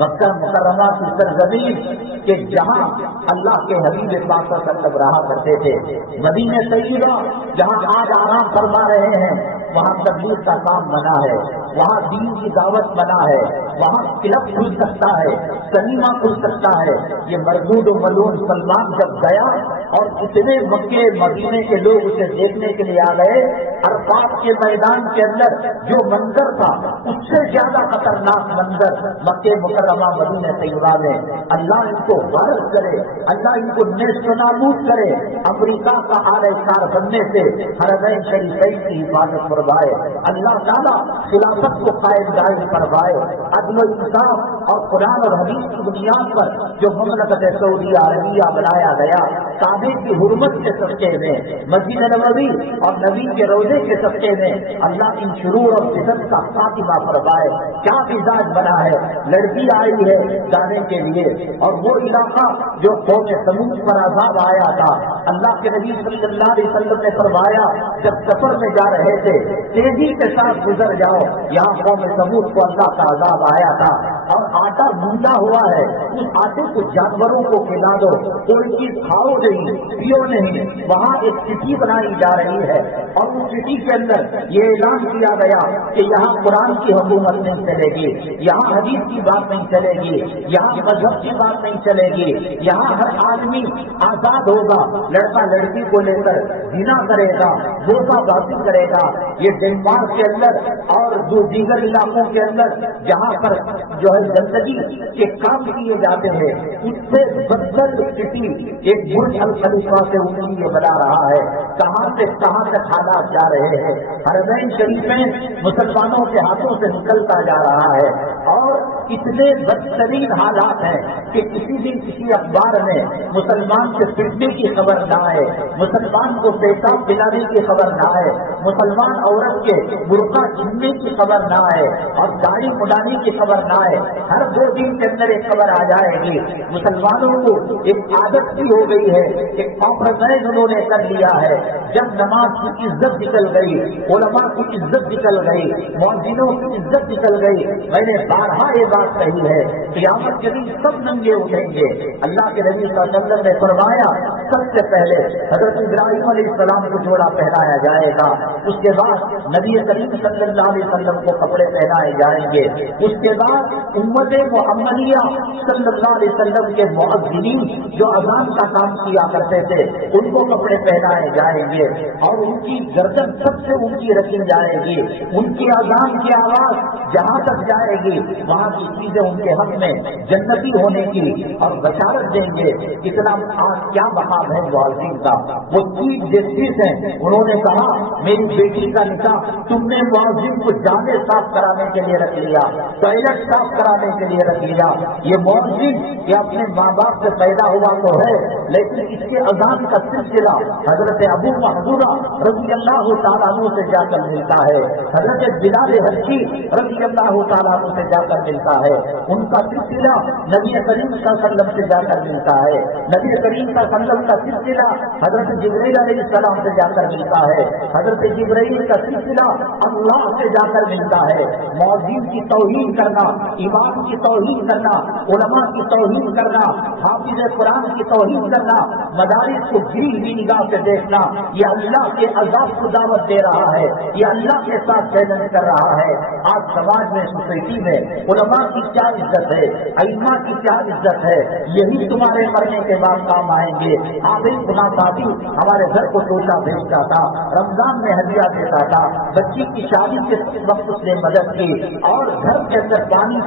مکہ مکرمہ کی سرزمین کہ جہاں اللہ کے حبیب پاک صلی اللہ علیہ وسلم رہا کرتے تھے، مدینہ طیبہ جہاں آج آرام فرما رہے ہیں، وہاں تبلیغ کا کام منع ہے، وہاں دین کی دعوت منع ہے، وہاں کلب کھل سکتا ہے، سنیما کھل سکتا ہے۔ یہ مردود و ملعون سلمان جب گیا اور اتنے مکے مدینے کے لوگ اسے دیکھنے کے لیے آ گئے، عرفات کے میدان کے اندر جو منظر تھا اس سے زیادہ خطرناک منظر مکے مکرمہ مدینہ طیبہ میں۔ اللہ ان کو غارت کرے، اللہ ان کو نیست و نابود کرے، امریکہ کا اعلی کار بننے سے حرمین شریفین کی حفاظت فرمائے، اللہ تعالیٰ خلافت کو قائم دائم فرمائے، عدل و انصاف اور قرآن اور حدیث کی بنیاد پر جو مملکت سعودیہ عربیہ بنایا گیا، کعبے کی حرمت کے صدقے میں، مسجد نبوی اور نبی کے روضے کے صدقے میں اللہ ان شرور اور فتن کا خاتمہ فرمائے۔ کیا مزاج بنا ہے، لڑکی آئی ہے جانے کے لیے، اور وہ علاقہ جو قوم سمود پر عذاب آیا تھا، اللہ کے نبی صلی اللہ علیہ وسلم نے فرمایا جب سفر میں جا رہے تھے تیزی کے ساتھ گزر جاؤ، یہاں قوم سمود کو اللہ کا عذاب آیا تھا اور آٹا گوندا ہوا ہے، اس آٹے کو جانوروں کو کھلا دو، کوئی چیز کھاؤ نہیں، پیو نہیں۔ وہاں ایک چٹھی بنائی جا رہی ہے اور اس چٹھی کے اندر یہ اعلان کیا گیا کہ یہاں قرآن کی حکومت نہیں چلے گی، یہاں حدیث کی بات نہیں چلے گی، یہاں مذہب کی بات نہیں چلے گی، یہاں ہر آدمی آزاد ہوگا، لڑکا لڑکی کو لے کر زنا کرے گا، بوسا بازی کرے گا۔ یہ ڈنمارک کے اندر اور جو دیگر علاقوں کے اندر جہاں پر جو ہے گندگی کے کام کیے جاتے ہیں، اس سے بدتر سٹی ایک برج الخلیفہ سے اونچی یہ بنا رہا ہے۔ کہاں سے کہاں تک حالات جا رہے ہیں، حرمین شریفین مسلمانوں کے ہاتھوں سے نکلتا جا رہا ہے، اور اتنے بدترین حالات ہیں کہ کسی بھی کسی اخبار میں مسلمان کے پٹنے کی خبر نہ آئے، مسلمان کو پیشاب پلانے کی خبر نہ آئے، مسلمان عورت کے برقع چھیننے کی خبر نہ آئے اور داڑھی مڈانے کی خبر نہ آئے۔ ہر 2 دن کے اندر ایک خبر آ جائے گی۔ مسلمانوں کو ایک عادت سی ہو گئی ہے، ایک کمپرومائز انہوں نے کر لیا ہے۔ جب نماز کی عزت نکل گئی، علماء کی عزت نکل گئی، مؤذنوں کی عزت نکل گئی، میں نے بارہا یہ بات کہی ہے، قیامت کے دن سب ننگے اٹھیں گے۔ اللہ کے نبی صلی اللہ علیہ وسلم نے فرمایا سب سے پہلے حضرت ابراہیم علیہ السلام کو جوڑا پہنایا جائے گا، اس کے بعد نبی کریم صلی اللہ علیہ وسلم کو کپڑے پہنائے جائیں گے، اس کے بعد امت محمدیہ صلی اللہ علیہ وسلم کے مؤذنین جو اذان کا کام کیا کرتے تھے ان کو کپڑے پہنائے جائیں گے، اور ان کی گردن سب سے اونچی رکھی جائے گی، ان کی اذان کی آواز جہاں تک جائے گی وہاں کی چیزیں ان کے حق میں جنتی ہونے کی اور بشارت دیں گے۔ اتنا آج کیا مقام ہے مؤذن کا، وہ چیف جسٹس ہیں، انہوں نے کہا میری بیٹی کا نکاح تم نے مؤذن کو جانے صاف کرانے کے لیے رکھ لیا، ٹوائلٹ صاف کرانے کے لیے رکھ لیا۔ یہ مؤذن یہ اپنے ماں باپ سے پیدا ہوا تو ہے، لیکن اس کے اذان کا سلسلہ حضرت ابو محذورہ رضی اللہ تعالیٰ عنہ سے جا کر ملتا ہے، حضرت بلال حبشی رضی اللہ تعالیٰ عنہ سے جا کر ملتا ہے، ان کا سلسلہ نبی کریم صلی اللہ علیہ وسلم سے جا کر ملتا ہے۔ نبی کریم صلی اللہ علیہ وسلم کا سلسلہ حضرت جبرائیل علیہ السلام سے جا کر ملتا ہے، حضرت جبرائیل کا سلسلہ اللہ سے جا کر ملتا ہے۔ مؤذن کی توہین کرنا، امام کی توہین کرنا، علماء کی توہین کرنا، حافظ قرآن کی توہین کرنا، مدارس کو گری ہوئی نگاہ سے دیکھنا، یہ اللہ کے عذاب کو دعوت دے رہا ہے، یہ اللہ کے ساتھ چیلنج کر رہا ہے۔ آج سماج میں، سوسائٹی میں علماء کی کیا عزت ہے، ائمہ کی کیا عزت ہے، یہی تمہارے مرنے کے بعد کام آئیں گے۔ آپ ایک گناہ پاتی ہمارے گھر کو توشا بھیجتا تھا، رمضان میں ہدیہ دیتا تھا، بچی کی شادی کے وقت اس نے مدد کی، اور گھر کے اندر پانی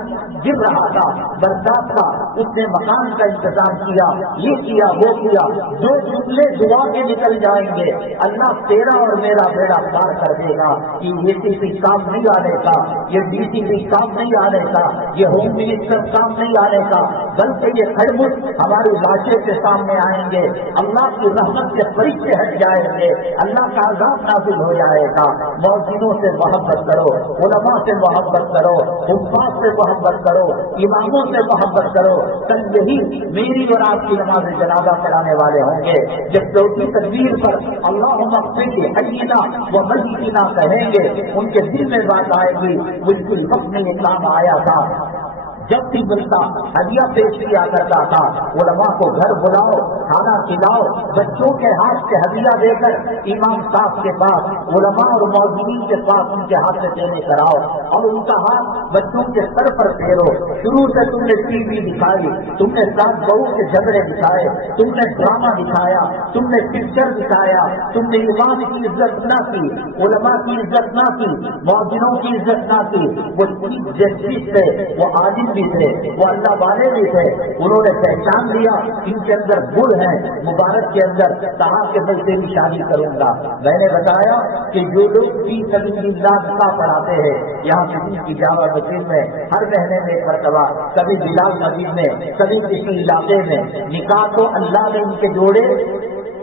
گر رہا تھا، برسات کا، اس نے مکان کا انتظام کیا، یہ کیا وہ کیا۔ جو جملے دعا کے نکل جائیں گے اللہ تیرا اور میرا بیڑا پار کر دے گا۔ یہ کسی کام نہیں آنے کا، یہ ڈی سی بھی کام نہیں آنے کا، یہ ہوم منسٹر کام نہیں آنے کا، بلکہ یہ خربوز ہماری لاشیں کے سامنے آئیں گے، اللہ کی رحمت کے فرشتے ہٹ جائیں گے، اللہ کا عذاب نازل ہو جائے گا۔ مؤذنوں سے محبت کرو، علماء سے محبت کرو، حفاظ سے محبت کرو، اماموں سے محبت کرو۔ کل یہی میری اور آپ کی نماز جنازہ پڑھانے والے ہوں گے، جب چوتھی تکبیر پر اللہم اغفر لحینا و میتنا کہیں گے، ان کے دل میں بات آئے گی بالکل وقت میں یہ کام آیا تھا، جب بھی ملتا ہدیہ پیش کیا کرتا تھا۔ علماء کو گھر بلاؤ، کھانا کھلاؤ، بچوں کے ہاتھ سے ہدیہ دے کر امام صاحب کے پاس، علماء اور مؤذنین کے پاس ان کے ہاتھ سے دینے کراؤ، اور ان کا ہاتھ بچوں کے سر پر پھیرو۔ شروع سے تم نے ٹی وی دکھائی، تم نے سات بہو کے جھگڑے دکھائے، تم نے ڈرامہ دکھایا، تم نے پکچر دکھایا، تم نے امام کی عزت نہ کی، علماء کی عزت نہ کی، مؤذنوں کی عزت نہ کی۔ وہ چیف جسٹس تھے، وہ عادل تھے، وہ اللہ والے بھی تھے، انہوں نے پہچان لیا ان کے اندر گڑ ہے، مبارک کے اندر کہا کہ میں تیری شادی کروں گا۔ میں نے بتایا کہ جو لوگ 30 اللہ نکاح پڑھاتے ہیں، یہاں کسی کی جامع مسجد میں ہر مہینے میں ایک مرتبہ، کبھی بلال مسجد میں، کبھی کسی علاقے میں، نکاح تو اللہ نے ان کے جوڑے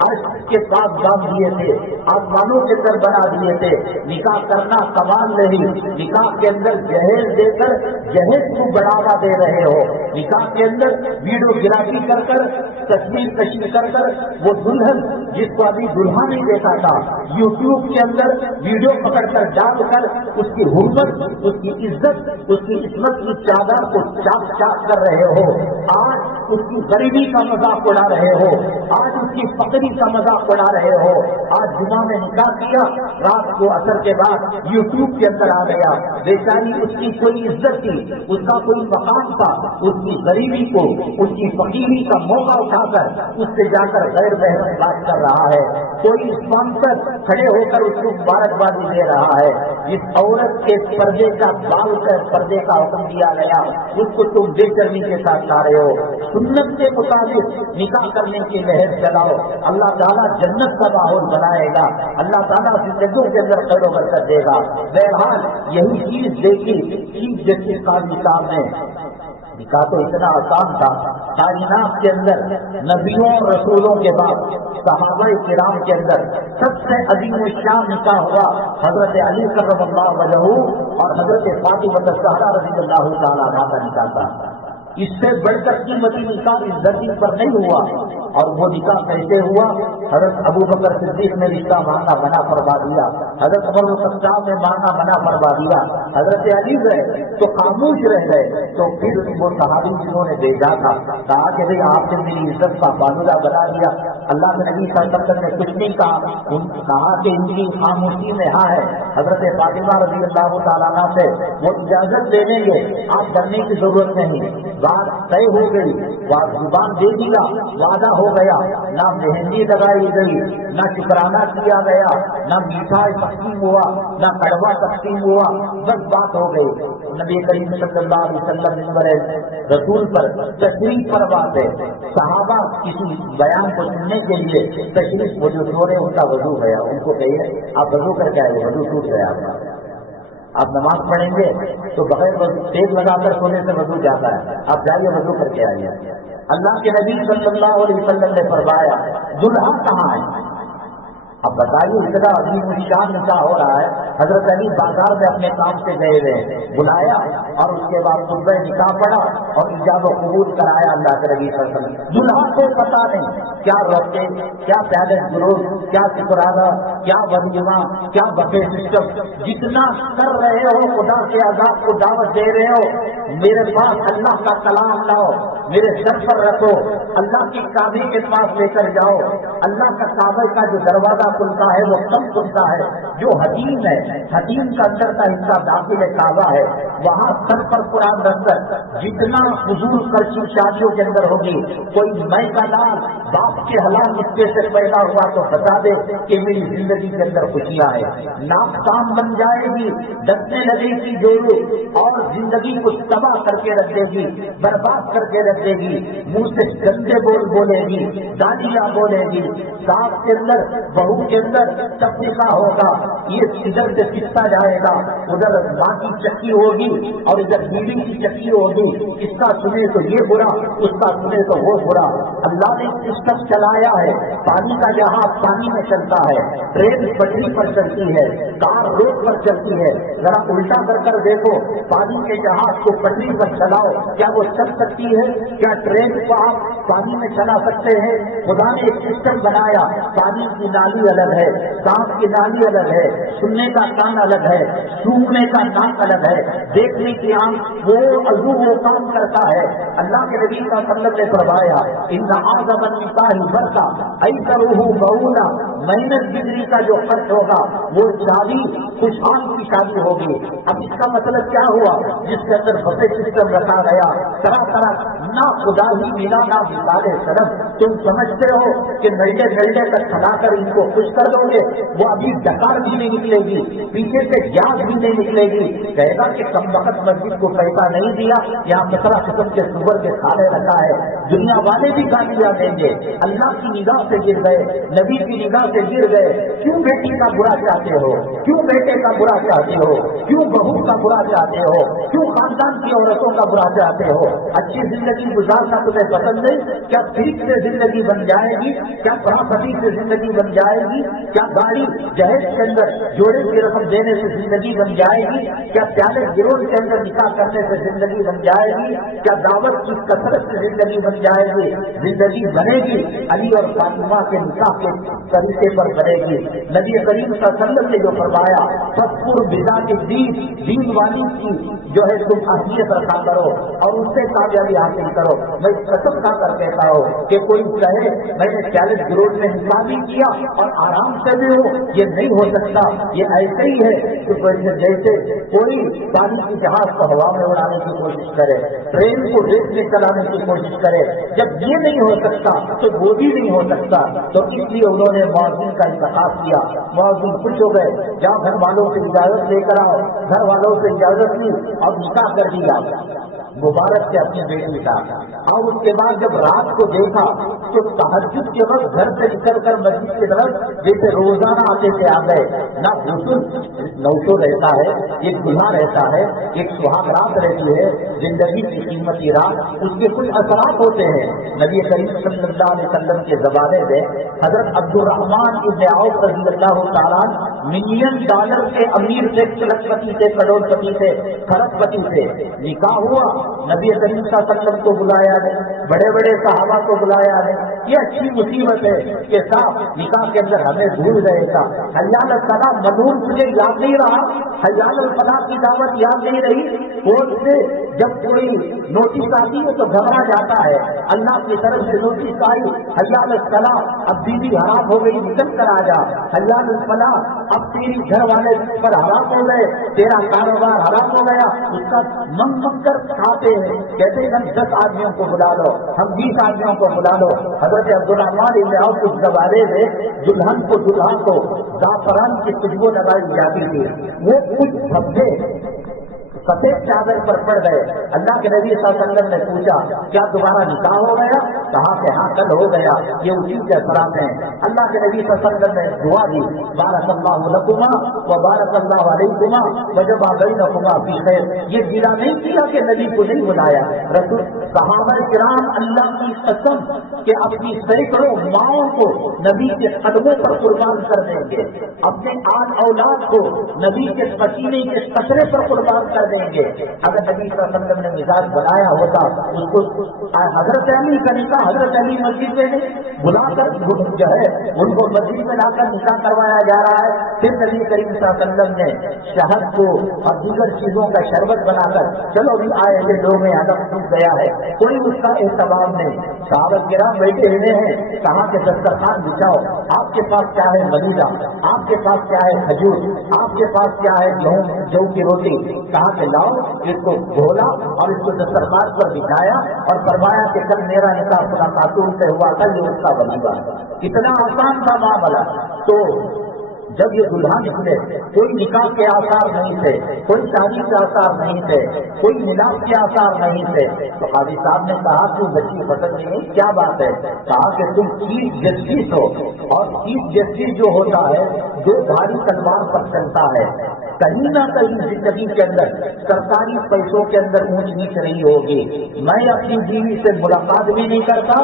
عرش کے پاس باندھ دیے تھے، آسمانوں کے اندر بنا دیے تھے۔ نکاح کرنا کمال نہیں، نکاح کے اندر جہیز دے کر جہیز کو بڑھاوا دے رہے ہو، نکاح کے اندر ویڈیو گرافی کر کر، تصویر کشی کر کر، وہ دلہن جس کو ابھی دلہا نہیں دیکھا تھا، یوٹیوب کے اندر ویڈیو پکڑ کر ڈال کر اس کی حرمت، اس کی عزت، اس کی عصمت کی چادر کو چاک چاک کر رہے ہو۔ آج اس کی غریبی کا مذاق اڑا رہے ہو، آج اس کی فقری کا مذاق اڑا رہے ہو۔ آج جمعہ میں نکاح کیا، رات کو عصر کے بعد یوٹیوب کے اندر آ گیا، بیچاری اس کی کوئی عزت تھی، اس کا کوئی مقام تھا، اس کی غریبی کو، اس کی فقیری کا موقع اٹھا کر اس سے جا کر غیر محرم بات کر رہا ہے۔ کوئی اسپانسر کھڑے ہو کر اس کو مبارکبادی دے رہا ہے۔ جس عورت کے پردے کا بال کر پردے کا حکم دیا گیا، اس کو تم بے شرمی کے ساتھ لا رہے ہو۔ سنت کے مطابق نکاح کرنے کی لہر چلاؤ، اللہ تعالیٰ جنت کا ماحول بنائے گا، اللہ تعالیٰ زندگیوں کے اندر خیر و برکت دے گا۔ بہرحال یہی چیز دیکھی چیف جسٹس قاضی صاحب نے، نکاح تو اتنا آسان تھا، کائنات کے اندر نبیوں اور رسولوں کے بعد صحابہ کرام کے اندر سب سے عظیم الشان نکاح ہوا حضرت علی کرم اللہ وجہہ اور حضرت فاطمہ الزہرا رضی اللہ تعالیٰ عنہا کا نکاح تھا۔ اس سے بڑھ کر قیمتی نکاح اس دھرتی پر نہیں ہوا، اور وہ نکاح کیسے ہوا؟ حضرت ابو بکر صدیق نے رشتہ مانگنا منع فرما دیا، حضرت عمر الخطاب نے مانگنا منع فرما دیا، حضرت علی گئے تو خاموش رہ گئے، تو پھر وہ صحابی جنہوں نے بھیجا تھا کہا کہ بھئی آپ نے میری عزت کا پالودہ بنا دیا، اللہ کے نبی صلی اللہ علیہ وسلم نے کچھ نہیں کہا کہ ان کی خاموشی میں ہاں ہے۔ حضرت فاطمہ رضی اللہ تعالیٰ عنہ سے وہ اجازت دے دیں گے، آپ ڈرنے کی ضرورت نہیں، بات طے ہو گئی، زبان دے دیا، وعدہ ہو گیا، نہ مہندی لگائی گئی، نہ شکرانہ کیا گیا، نہ میٹھا تقسیم ہوا، نہ کڑوا تقسیم ہوا، بس بات ہو گئی۔ نبی کریم صلی اللہ علیہ وسلم منبر رسول پر تشریف فرماتے، صحابہ کسی بیان کو سننے کے لیے تشریف، وہ جو سو رہے ان کا وضو گیا، ان کو کہیے آپ وضو کر کے آئیے، وضو ٹوٹ گیا آپ نماز پڑھیں گے تو بغیر تیز لگا کر سونے سے وضو جاتا ہے، آپ جائیے وضو کر کے آئیے۔ اللہ کے نبی صلی اللہ علیہ وسلم نے فرمایا دلہا کہاں ہے؟ اب بتائیے اتنا عظیم الشان نکاح ہو رہا ہے، حضرت علی بازار میں اپنے کام سے گئے ہوئے، بلایا اور اس کے بعد خطبہ نکاح پڑھا، اور ایجاب و قبول کرایا اللہ کے نبی صلی اللہ علیہ وسلم. دلہا کو پتا نہیں کیا روکے، کیا پیدل گروہ، کیا شکرانہ، کیا ولیمہ، کیا بفے سسٹم. جتنا کر رہے ہو خدا کے عذاب کو دعوت دے رہے ہو، میرے پاس اللہ کا کلام لاؤ، میرے سر پر رکھو، اللہ کی کعبے کے پاس لے کر جاؤ. اللہ کا کعبے کا جو دروازہ کھلتا ہے وہ کم کھلتا ہے، جو حدیم ہے، حدیم کا اندر کا حصہ داخل کعبہ ہے، وہاں سر پر قرآن رکھ کر جتنا فضول خرچی شادیوں کے اندر ہوگی، کوئی مئی کا لال باپ کے حلال نسخے سے پیدا ہوا تو بتا دے کہ میری زندگی کے اندر خوشیاں ہے. ناک کام بن جائے گی، ڈسنے لگے گی جوڑو اور زندگی کو تباہ کر کے رکھ دے گی، برباد کر کے رکھ دے گی. منہ سے گندے بول بولے گی، گالیاں بولے گی، ساس کے اندر بہو کے اندر تفریقہ ہوگا. یہ ادھر سے کستا جائے گا، ادھر ماں کی چکی ہوگی اور ادھر بیوی کی چکی ہوگی. اس کا سنے تو یہ برا، اس کا سنے تو وہ برا. اللہ نے سسٹم چلایا ہے، پانی کا جہاز پانی میں چلتا ہے، ٹرین پٹری پر چلتی ہے، کار روڈ پر چلتی ہے. ذرا الٹا کر دیکھو، پانی کے جہاز کو پٹری پر چلاؤ، کیا وہ چل سکتی ہے؟ کیا ٹرین کو آپ پانی میں چلا سکتے ہیں؟ خدا نے ایک سسٹم بنایا، پانی کی نالی الگ ہے، سانس کی نالی الگ ہے، سننے کا کان الگ ہے، سونگنے کا ناک الگ ہے، دیکھنے کی آنکھ وہ عضو وہ کام کرتا ہے. اللہ کے نبی کا مطلب نے فرمایا ان اعظم النکاح برکہ ایسرہ بہونا، محنت بجلی کا جو خرچ ہوگا وہ شادی خوشحال کی شادی ہوگی. اب اس کا مطلب کیا ہوا؟ جس کے اندر بفے سسٹم رکھا گیا، طرح طرح نہ خدا ہی ملا نہ مثال سلم. تم سمجھتے ہو کہ نلڈے تک کھلا کر ان کو خوش کر دو گے؟ وہ ابھی ڈکار بھی نہیں نکلے گی، پیچھے سے گیس بھی نہیں نکلے گی. کہے گا کہ کم وقت مسجد کو پیسہ نہیں دیا، یہاں 15 قسم کے سور کے کھانے رکھا ہے. دنیا والے بھی گالیاں دیں گے. اللہ کی نگاہ سے گر گئے، نبی کی نگاہ سے گر گئے. کیوں بیٹی کا برا چاہتے ہو؟ کیوں بیٹے کا برا چاہتے ہو؟ کیوں بہو کا برا چاہتے ہو؟ کیوں خاندان کی عورتوں کا برا چاہتے ہو؟ اچھی زندگی گزارنا تمہیں پسند نہیں؟ کیا فریق سے زندگی بن جائے گی؟ کیا پراپرٹی سے زندگی بن جائے گی؟ کیا گاڑی جہیز کے اندر جوڑے کی رقم دینے سے زندگی بن جائے گی؟ کیا پیالے گروہ کے اندر نکاح کرنے سے زندگی بن جائے گی؟ کیا دعوت کی کثرت سے زندگی بن جائے گی؟ زندگی بنے گی علی اور فاطمہ کے نکاح کے طریقے پر بنے گی. نبی کریم صلی اللہ علیہ وسلم نے جو فرمایا فَاذْكُرْ بِذَاتِ الدِّينِ، دین والی کی جو ہے تم اہمیت رکھا کرو اور اس سے کامیابی حاصل کرو. میں قسم کھا کر کہتا ہوں کہ کوئی کہے میں نے 40 گروہ میں نکاح بھی کیا اور آرام سے بھی ہوں، یہ نہیں ہو سکتا. یہ ایسے ہی ہے کہ جیسے کوئی پانی کی جہاز کو ہوا میں اڑانے کی کوشش کرے، ٹرین کو ریت میں چلانے کی کوشش کرے. جب یہ نہیں ہو سکتا تو وہ بھی نہیں ہو سکتا. تو اس لیے انہوں نے مؤذن کا انتخاب کیا. مؤذن خوش ہو گئے، جاؤ گھر والوں سے اجازت لے کر آؤ. گھر والوں سے اجازت لی اور نکاح کر دیا مبارک سے اپنی بیٹی کا. اور اس کے بعد جب رات کو دیکھا تو تہجد کے وقت گھر سے نکل کر مسجد کی طرف جیسے روزانہ آتے تھے آ گئے. نہ غسل نوشو رہتا ہے، ایک دلہا رہتا ہے، ایک سہاگ رات رہتی ہے، زندگی کی قیمتی رات، اس کے کچھ اثرات ہوتے ہیں. نبی کریم صلی اللہ علیہ وسلم کے زمانے میں حضرت عبد الرحمان ابن عوف رضی اللہ تعالیٰ $1 ملین کے امیر سے، کلک پتی سے، کروڑ پتی سے، کھرب پتی سے نکاح ہوا. نبی کریم صلی اللہ علیہ وسلم کو بلایا ہے، بڑے بڑے صحابہ کو بلایا ہے. یہ اچھی مصیبت ہے کہ صاحب نکاح کے اندر ہمیں بھول گئے تھا. حیال الصلاح ملعون تجھے یاد نہیں رہا؟ حیال الفلاح کی دعوت یاد نہیں رہی؟ کوٹ سے جب کوئی نوٹس آتی ہے تو گھبرا جاتا ہے. اللہ کی طرف سے نوٹس آئی حیال الصلاح، اب بیوی حرام ہو گئی نکل کر آ جا. حیال الفلاح، اب تیری گھر والے پر حرام ہو گئے، تیرا کاروبار حرام ہو گیا. اس کا منگ کر کھاتے ہیں، کہتے ہیں ہم 10 آدمیوں کو بلا لو، ہم 20 آدمیوں کو بلا لو. حضرت عبد الرحمان ابن عوف کچھ زمانے میں دلہن کو دلہا کو زعفران کی خوشبو لگائی جاتی تھی. وہ کچھ دھبے سفید چادر پر پڑ گئے. اللہ کے نبی صلی اللہ علیہ وسلم نے پوچھا کیا دوبارہ نکاح ہو گیا؟ کہا کہ ہاں کل ہو گیا، یہ اسی کے اثرات ہیں۔ اللہ کے نبی صلی اللہ علیہ وسلم نے دعا دی، بارک اللہ لکما و بارک اللہ علیکما وجمع بینکما فی خیر۔ یہ گلا نہیں کیا کہ نبی کو نہیں بلایا، رسول صحابہ کرام اللہ کی قسم کہ اپنی سینکڑوں ماؤں کو نبی کے قدموں پر قربان کر دیں گے، اپنے آل اولاد کو نبی کے پسینے کے قطرے پر قربان کر دیں گے۔ اگر نبی صلی اللہ علیہ وسلم نے مزاج بنایا ہوتا اس کو حضرت علی کا نکاح حضرت علی مسجد میں بلا کر جو ہے ان کو مسجد میں لا کر نکاح کروایا جا رہا ہے۔ پھر نبی کریم صلی اللہ علیہ وسلم نے شہد کو اور دیگر چیزوں کا شربت بنا کر چلو بھی آئے ہوئے لوگ میں ادب ٹوٹ گیا ہے، کوئی اس کا اہتمام نہیں۔ صحابہ کرام بیٹھے ہوئے ہیں، کہاں کے دسترخوان بچھاؤ، آپ کے پاس کیا ہے ملیدہ، آپ کے پاس کیا ہے کھجور، آپ کے پاس کیا ہے جو کی روٹی، کہاں کے لاؤ، اس کو گھولا اور اس کو دسترخوان پر بچھایا اور فرمایا کہ کل میرا نکاح خدا خاتون سے ہوا تھا، یہ اس کا ولیمہ۔ اتنا آسان تھا معاملہ۔ تو جب یہ دلہا نکلے کوئی نکاح کے آثار نہیں تھے، کوئی شادی کے آثار نہیں تھے، کوئی ملاپ کے آثار نہیں تھے، تو قاضی صاحب نے کہا کہ بچی پسند نہیں، کیا بات ہے؟ کہا کہ تم چیف جسٹس ہو، اور چیف جسٹس جو ہوتا ہے دو دھاری تلوار پر چلتا ہے، کہیں نہ کہیں زندگی کے اندر سرکاری پیسوں کے اندر اونچ نیچ رہی ہوگی۔ میں اپنی بیوی سے ملاقات بھی نہیں کرتا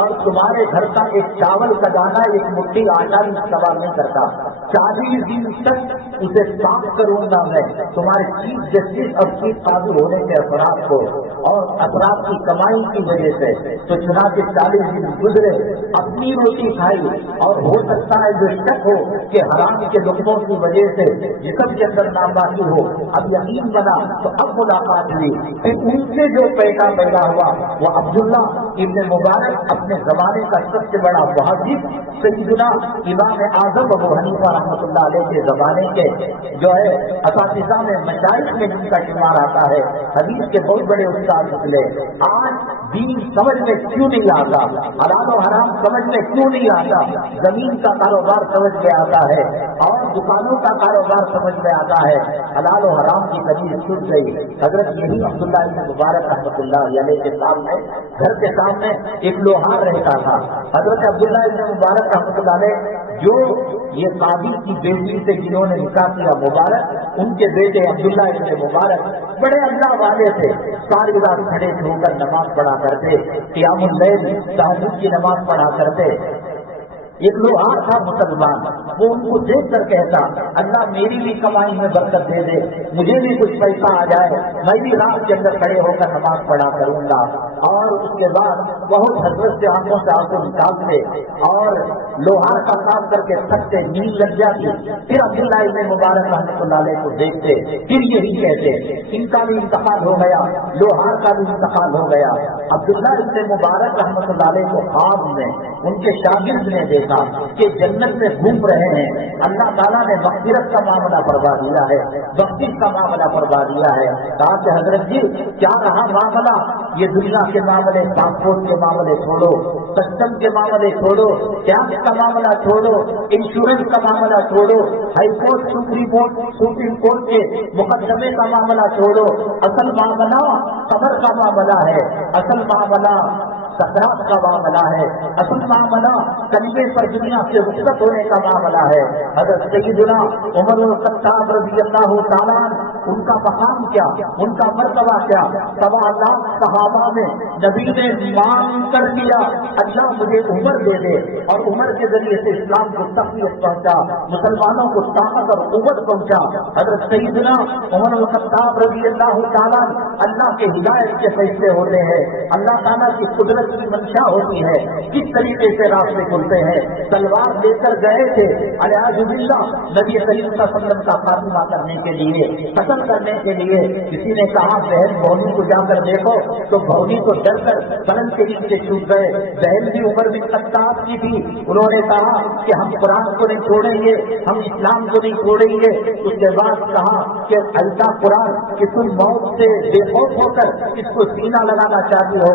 اور تمہارے گھر کا ایک چاول کا دانہ ایک مٹھی آٹا بھی استعمال نہیں کرتا، 40 دن تک اسے صاف کروں گا میں تمہارے چیف جسٹس اور چیف قاضی ہونے کے اثرات کو اور اثرات کی کمائی کی وجہ سے۔ تو چنانچہ 40 دن گزرے، اپنی روٹی کھائی، اور ہو سکتا ہے جو شک ہو کہ حرام کے لقموں کی وجہ سے جسم کے اندر ناباکی ہو، اب یقین بنا تو اب ملاقات ہوئی۔ پھر ان سے جو پیدا ہوا وہ عبداللہ ابن مبارک، اپنے زمانے کا سب سے بڑا محدث، سیدنا امام اعظم ابو حنیفہ رحمۃ اللہ علیہ کے زمانے کے جو ہے اساتذہ میں مشائخ میں جن کا شمار آتا ہے، حدیث کے بہت بڑے استاد نکلے۔ آج دین سمجھ میں کیوں نہیں آتا، حلال و حرام سمجھ میں کیوں نہیں آتا، زمین کا کاروبار سمجھ میں آتا ہے اور دکانوں کا کاروبار سمجھ میں آتا ہے، حلال و حرام کی تمیز چھوٹ گئی۔ حضرت یہی عبداللہ ابن مبارک رحمۃ اللہ علیہ کے سامنے، گھر کے سامنے ایک لوہار رہتا تھا۔ حضرت عبداللہ ابن مبارک رحمۃ اللہ علیہ جو یہ قاضی کی بیٹی سے جنہوں نے نکاح کیا مبارک، ان کے بیٹے عبداللہ ابن مبارک بڑے اللہ والے تھے، ساری رات کھڑے ہو کر نماز پڑھا کرتے، قیام اللیل تہجد کی نماز پڑھا کرتے۔ ایک لوہار تھا مسلمان، وہ ان کو دیکھ کر کہتا اللہ میری بھی کمائی میں برکت دے دے، مجھے بھی کچھ پیسہ آ جائے، میں بھی رات کے اندر کھڑے ہو کر نماز پڑھا کروں گا۔ اور اس کے بعد بہت حسرت سے آنکھوں سے آنسو نکالتے اور لوہار کا کام کر کے تھکتے، نیند لگ جاتی۔ پھر عبداللہ ابن مبارک رحمۃ اللہ علیہ کو دیکھتے، پھر یہی کہتے ان کا بھی انتقال ہو گیا، لوہار کا بھی انتقال ہو گیا۔ عبداللہ ابن مبارک رحمۃ اللہ علیہ کو خواب میں ان کے شاگرد نے دیکھا کہ جنت میں گھوم رہے ہیں، اللہ تعالیٰ نے مغفرت کا معاملہ فرما دیا ہے، بخشش کا معاملہ فرما دیا ہے۔ کہا کہ حضرت جی کیا رہا معاملہ، یہ دنیا کے معاملے، پاسپورٹ کے معاملے چھوڑو، کسٹم کے معاملے چھوڑو، ٹیکس کا معاملہ چھوڑو، انشورنس کا معاملہ چھوڑو، ہائی کورٹ سپریم کورٹ کے مقدمے کا معاملہ چھوڑو، اصل معاملہ قبر کا معاملہ ہے، اصل معاملہ سکرات کا معاملہ ہے، اصل معاملہ کلمے پر دنیا سے رخصت ہونے کا معاملہ ہے۔ حضرت سیدنا عمر بن الخطاب رضی اللہ تعالیٰ ان کا مقام کیا، ان کا مرتبہ کیا، 1.25 لاکھ صحابہ میں نبی نے مانگ کر لیا اللہ مجھے عمر دے دے، اور عمر کے ذریعے سے اسلام کو تقویت پہنچا، مسلمانوں کو طاقت اور قوت پہنچا۔ حضرت سیدنا عمر بن الخطاب رضی اللہ تعالیٰ، اللہ کے ہدایت کے فیصلے ہوتے ہیں، اللہ تعالیٰ کی قدرت کی منشا ہوتی ہے، کس طریقے سے راستے کھلتے ہیں۔ تلوار لے کر گئے تھے الیاذ باللہ نبی کریم صلی اللہ علیہ وسلم کا خاتمہ کرنے کے لیے، قتل کرنے کے لیے۔ کسی نے کہا بہن بھونی کو جا کر دیکھو، تو بھونی کو ڈر کر قلم کے نیچے چھوٹ گئے۔ بہن بھی عمر بن خطاب کی تھی، انہوں نے کہا کہ ہم قرآن کو نہیں چھوڑیں گے، ہم اسلام کو نہیں چھوڑیں گے۔ اس کے بعد کہا کہ ایسا قرآن کہ تم موت سے بے خوف ہو کر اس کو سینہ لگانا چاہتی ہو،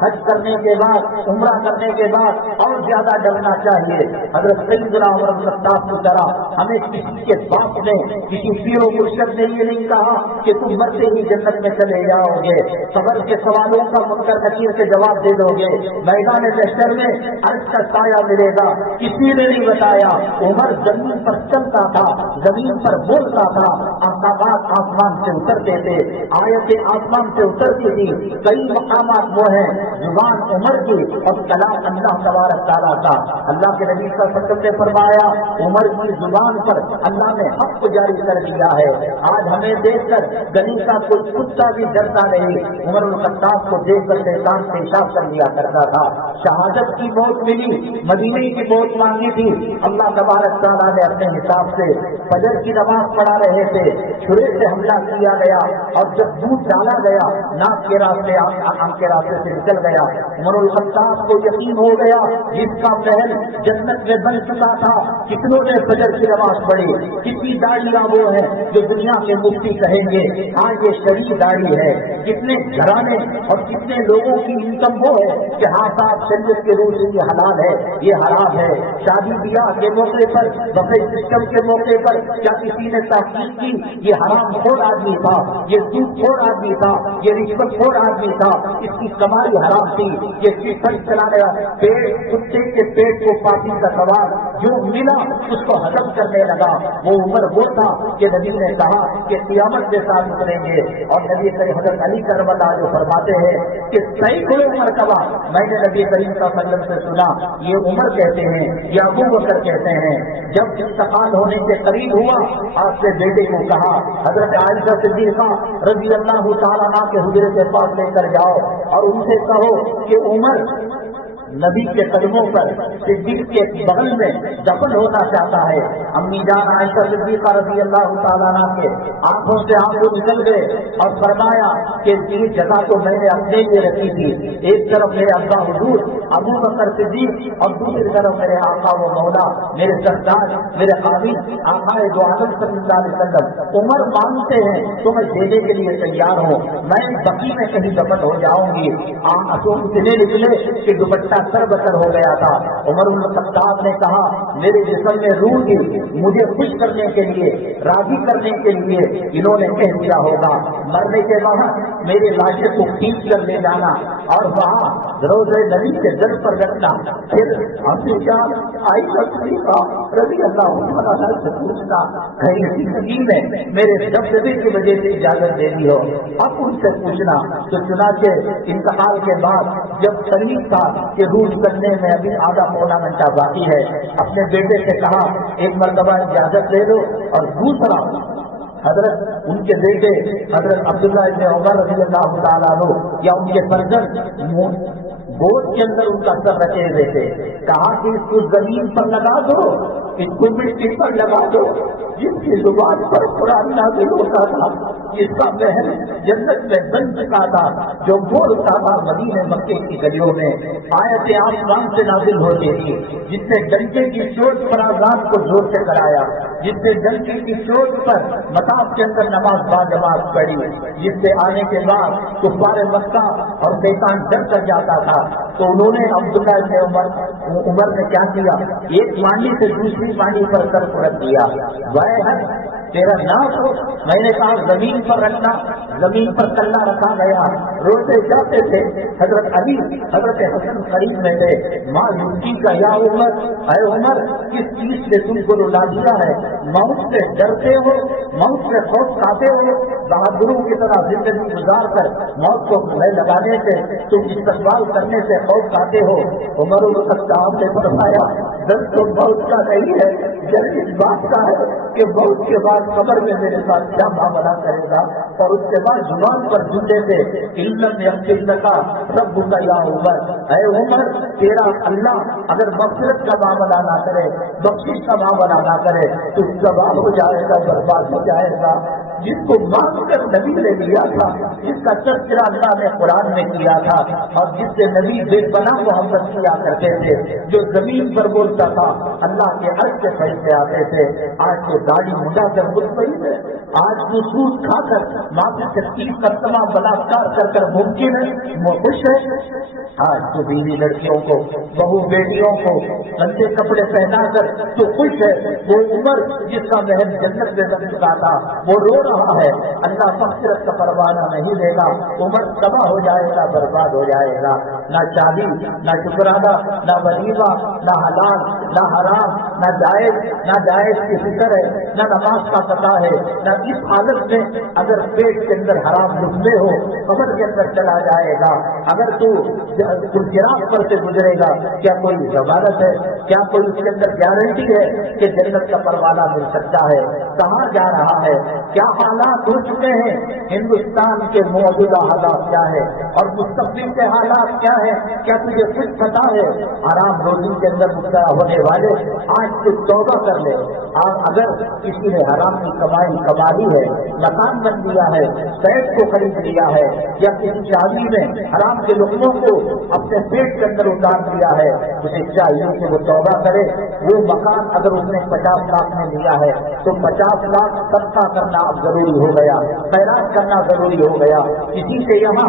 حج کرنے کے بعد، عمرہ کرنے کے بعد اور زیادہ ڈرنا چاہیے۔ حضرت سیدنا عمر بن خطاب کی طرح ہمیں کسی کے باپ نے، کسی پیر و مرشد نے یہ نہیں کہا کہ تم مرتے ہی جنت میں چلے جاؤ گے، قبر کے سوالوں کا منکر نکیر کے جواب دے دو گے، میدان محشر میں عرش کا سایہ ملے گا، کسی نے نہیں بتایا۔ عمر زمین پر چلتا تھا، زمین پر بولتا تھا، احکامات آسمان سے اترتے تھے، آیتیں آسمان سے اترتی تھی، کئی مقامات وہ ہیں زبان عمر کی اور کلام اللہ تبارک تعالیٰ کا۔ اللہ کے نبی صلی اللہ علیہ وسلم نے فرمایا عمر کی زبان پر اللہ نے حق جاری کر دیا ہے۔ آج ہمیں دیکھ کر گلی کا کوئی کتا بھی ڈرتا نہیں، عمر بن خطاب کو دیکھ کر شیطان پیشاب کر لیا کرتا تھا۔ شہادت کی موت ملی، مدینے کی موت مانگی تھی، اللہ تبارک تعالیٰ نے اپنے حساب سے فجر کی نماز پڑھا رہے تھے، چھرے سے حملہ کیا گیا اور جب دودھ ڈالا گیا ناک کے راستے آنکھ کے راستے سے نکل گیا۔ عمر بن خطاب کو یقین ہو گیا جس کا محل جنت میں بن چکا تھا، کتنوں نے فجر کی نماز پڑھی، کتنی داڑیاں وہ ہیں جو دنیا کے مفتی کہیں گے ہاں یہ شریف داڑھی ہے، کتنے گھرانے اور کتنے لوگوں کی انکم وہ ہے کہ ہاں صاحب شریعت کے روح سے یہ حلال ہے یہ حرام ہے۔ شادی بیاہ کے موقع پر، بفے سسٹم کے موقع پر کیا کسی نے تحقیق کی یہ حرام خور آدمی تھا، یہ سود خور آدمی تھا، یہ رشوت خور آدمی تھا، اس کی کمائی حرام تھی، یہ سسٹم چلانے والا پیٹ، کتے کے پیٹ کو پاپی کا سوال جو ملا اس کو ہضم کرنے لگا۔ وہ عمر وہ تھا کہ نبی نے کہا کہ قیامت کے ساتھ اتریں گے، اور نبی کریم حضرت علی کرم اللہ جو فرماتے ہیں کہ سینکڑوں مرتبہ میں نے نبی کریم صلی اللہ علیہ وسلم سے سنا یہ عمر کہتے ہیں یا ابو بکر کہتے ہیں، جب انتقال ہونے کے قریب ہوا آپ سے بیٹے کو کہا حضرت عائشہ صدیقہ رضی اللہ تعالیٰ عنہا کے حجرے کے پاس لے کر جاؤ اور ان سے کہو کہ عمر نبی کے قدموں پر صدیق کے بغل میں دفن ہونا چاہتا ہے۔ امی جان عائشہ صدیقہ رضی اللہ تعالیٰ عنہ کے آنکھوں سے آنسو نکل گئے اور فرمایا کہ یہ جگہ تو میں نے اپنے لیے رکھی تھی، ایک طرف میرے ابا حضور ابو بکر صدیق اور دوسری طرف میرے آقا و مولا میرے سردار میرے قابل آقا دو عالم صلی اللہ علیہ وسلم عمر مانگتے ہیں تو میں دینے کے لیے تیار ہوں، میں بقی میں کہیں دفن ہو جاؤں گی۔ آنسو اتنے نکلے کہ دوپٹہ سر بسر ہو گیا تھا۔ عمر بن خطاب نے کہا میرے جسم میں روح تھی، مجھے خوش کرنے کے لیے راضی کرنے کے لیے انہوں نے کہہ دیا ہوگا مرنے کے بعد میرے لاشے کو کھینچ کر لے جانا اور وہاں روضہ نبی کے در پر رکھنا، پھر اپنی جان عائشہ صدیقہ رضی اللہ عنہا سے پوچھنا کہیں زندگی میں میرے دبدبے کی وجہ سے اجازت دے دی ہو، اب ان سے پوچھنا۔ تو چنانچہ انتقال کے بعد جب قریب تھا کہ روز کرنے میں ابھی آدھا پونا گھنٹہ باقی ہے، اپنے بیٹے سے کہا ایک مرتبہ اجازت لے لو، اور دوسرا حضرت ان کے بیٹے حضرت عبداللہ ابن عمر رضی اللہ تعالیٰ عنہ یا ان کے فرزند گود کے اندر ان کا سر رکھے ہوئے تھے، کہا کہ اس کو زمین پر لگا دو، اس کو مٹی پر لگا دو، جس کی زبان پر قرآن نازل ہوتا تھا جس کا محل جنت میں بن چکا تھا، جو بولتا تھا مدینے مکے کی گلیوں میں آیت آسمان سے نازل ہوتی تھی، جس نے ڈنکے کی چوٹ پر آزاد کو زور سے کرایا، جس نے ڈنکے کی چوٹ پر مطاف کے اندر نماز باجماعت پڑھی، جس سے آنے کے بعد کفار مکہ اور شیطان ڈر کر جاتا تھا، تو انہوں نے عبداللہ ابن عمر نے کیا کیا، ایک مانڈی سے دوسری مانڈی پر سر کو رکھ دیا، تیرا ناک ہو، میں نے کہا زمین پر رکھنا، زمین پر کلہ رکھا گیا، روتے جاتے تھے۔ حضرت علی حضرت حسن قریب میں تھے، ماں یوتی کا یا عمر اے عمر کس چیز سے تم کو رلا دیا ہے، موت سے ڈرتے ہو، موت سے خوف کھاتے ہو، بہادروں کی طرح زندگی گزار کر موت کو گلے لگانے سے تم استقبال کرنے سے خوف کھاتے ہو۔ عمر بن خطاب نے فرمایا درد تو موت کا نہیں ہے، جلد اس بات کا ہے کہ موت کے بعد قبر میں میرے ساتھ کیا معاملہ کرے گا، اور اس کے بعد زبان پر جملے سے علم یقین کا رب کا یا عمر اے عمر تیرا اللہ اگر مغفرت کا معاملہ نہ کرے، بخشش کا معاملہ نہ کرے تو تباہ ہو جائے گا، برباد ہو جائے گا۔ جس کو مان کر نبی نے لیا تھا، جس کا تذکرہ اللہ نے قرآن میں کیا تھا، اور جس سے نبی بے پناہ محبت کیا کرتے تھے، جو زمین پر بولتا تھا اللہ کے عرش سے فرشتے آتے تھے، آج تو داڑھی مڈا کر مطمئن ہے، آج تو سود کھا کر ماضی سے 30 مرتبہ بلاತ್ಕಾರ کر ممکن ہے وہ خوش ہے، آج تو بیوی لڑکیوں کو، بہو بیٹیوں کو گندے کپڑے پہنا کر تو خوش ہے، وہ عمر جس کا محل جنت میں بن چکا تھا وہ رو رہا ہے، اللہ مغفرت کا پروانہ نہیں دے گا، عمر تباہ ہو جائے گا، برباد ہو جائے گا، نہ شادی، نہ شکرانہ، نہ ولیمہ، نہ حلال، نہ حرام، نہ جائز کی فکر ہے، نہ نماز کا پتہ ہے، نہ اس حالت میں اگر پیٹ کے اندر حرام لقمے ہو قبر کے اندر چلا جائے گا، اگر تو چراغ پر سے گزرے گا، کیا کوئی ضمانت ہے، کیا کوئی اس کے اندر گارنٹی ہے کہ جنت کا پروانہ مل سکتا ہے؟ کہاں جا رہا ہے؟ کیا حالات ہو چکے ہیں؟ ہندوستان کے موجودہ حالات کیا ہے اور مستقبل کے حالات کیا ہے؟ کیا تجھے کچھ پتا ہے؟ حرام روزی کے اندر مبتلا ہونے والے آج سے توبہ کر لے، اور اگر کسی نے حرام کی کمائی کما لی ہے، مکان بن لیا ہے، فلیٹ کو خرید لیا ہے، یا کسی شادی میں حرام کے لقموں کو اپنے پیٹ کے اندر اتار دیا ہے، اسے چاہیے کہ وہ توبہ کرے، وہ مکان اگر اس نے 50 لاکھ میں لیا ہے تو 50 لاکھ صدقہ کرنا اب ضروری ہو گیا، خیرات کرنا ضروری ہو گیا۔ کسی سے یہاں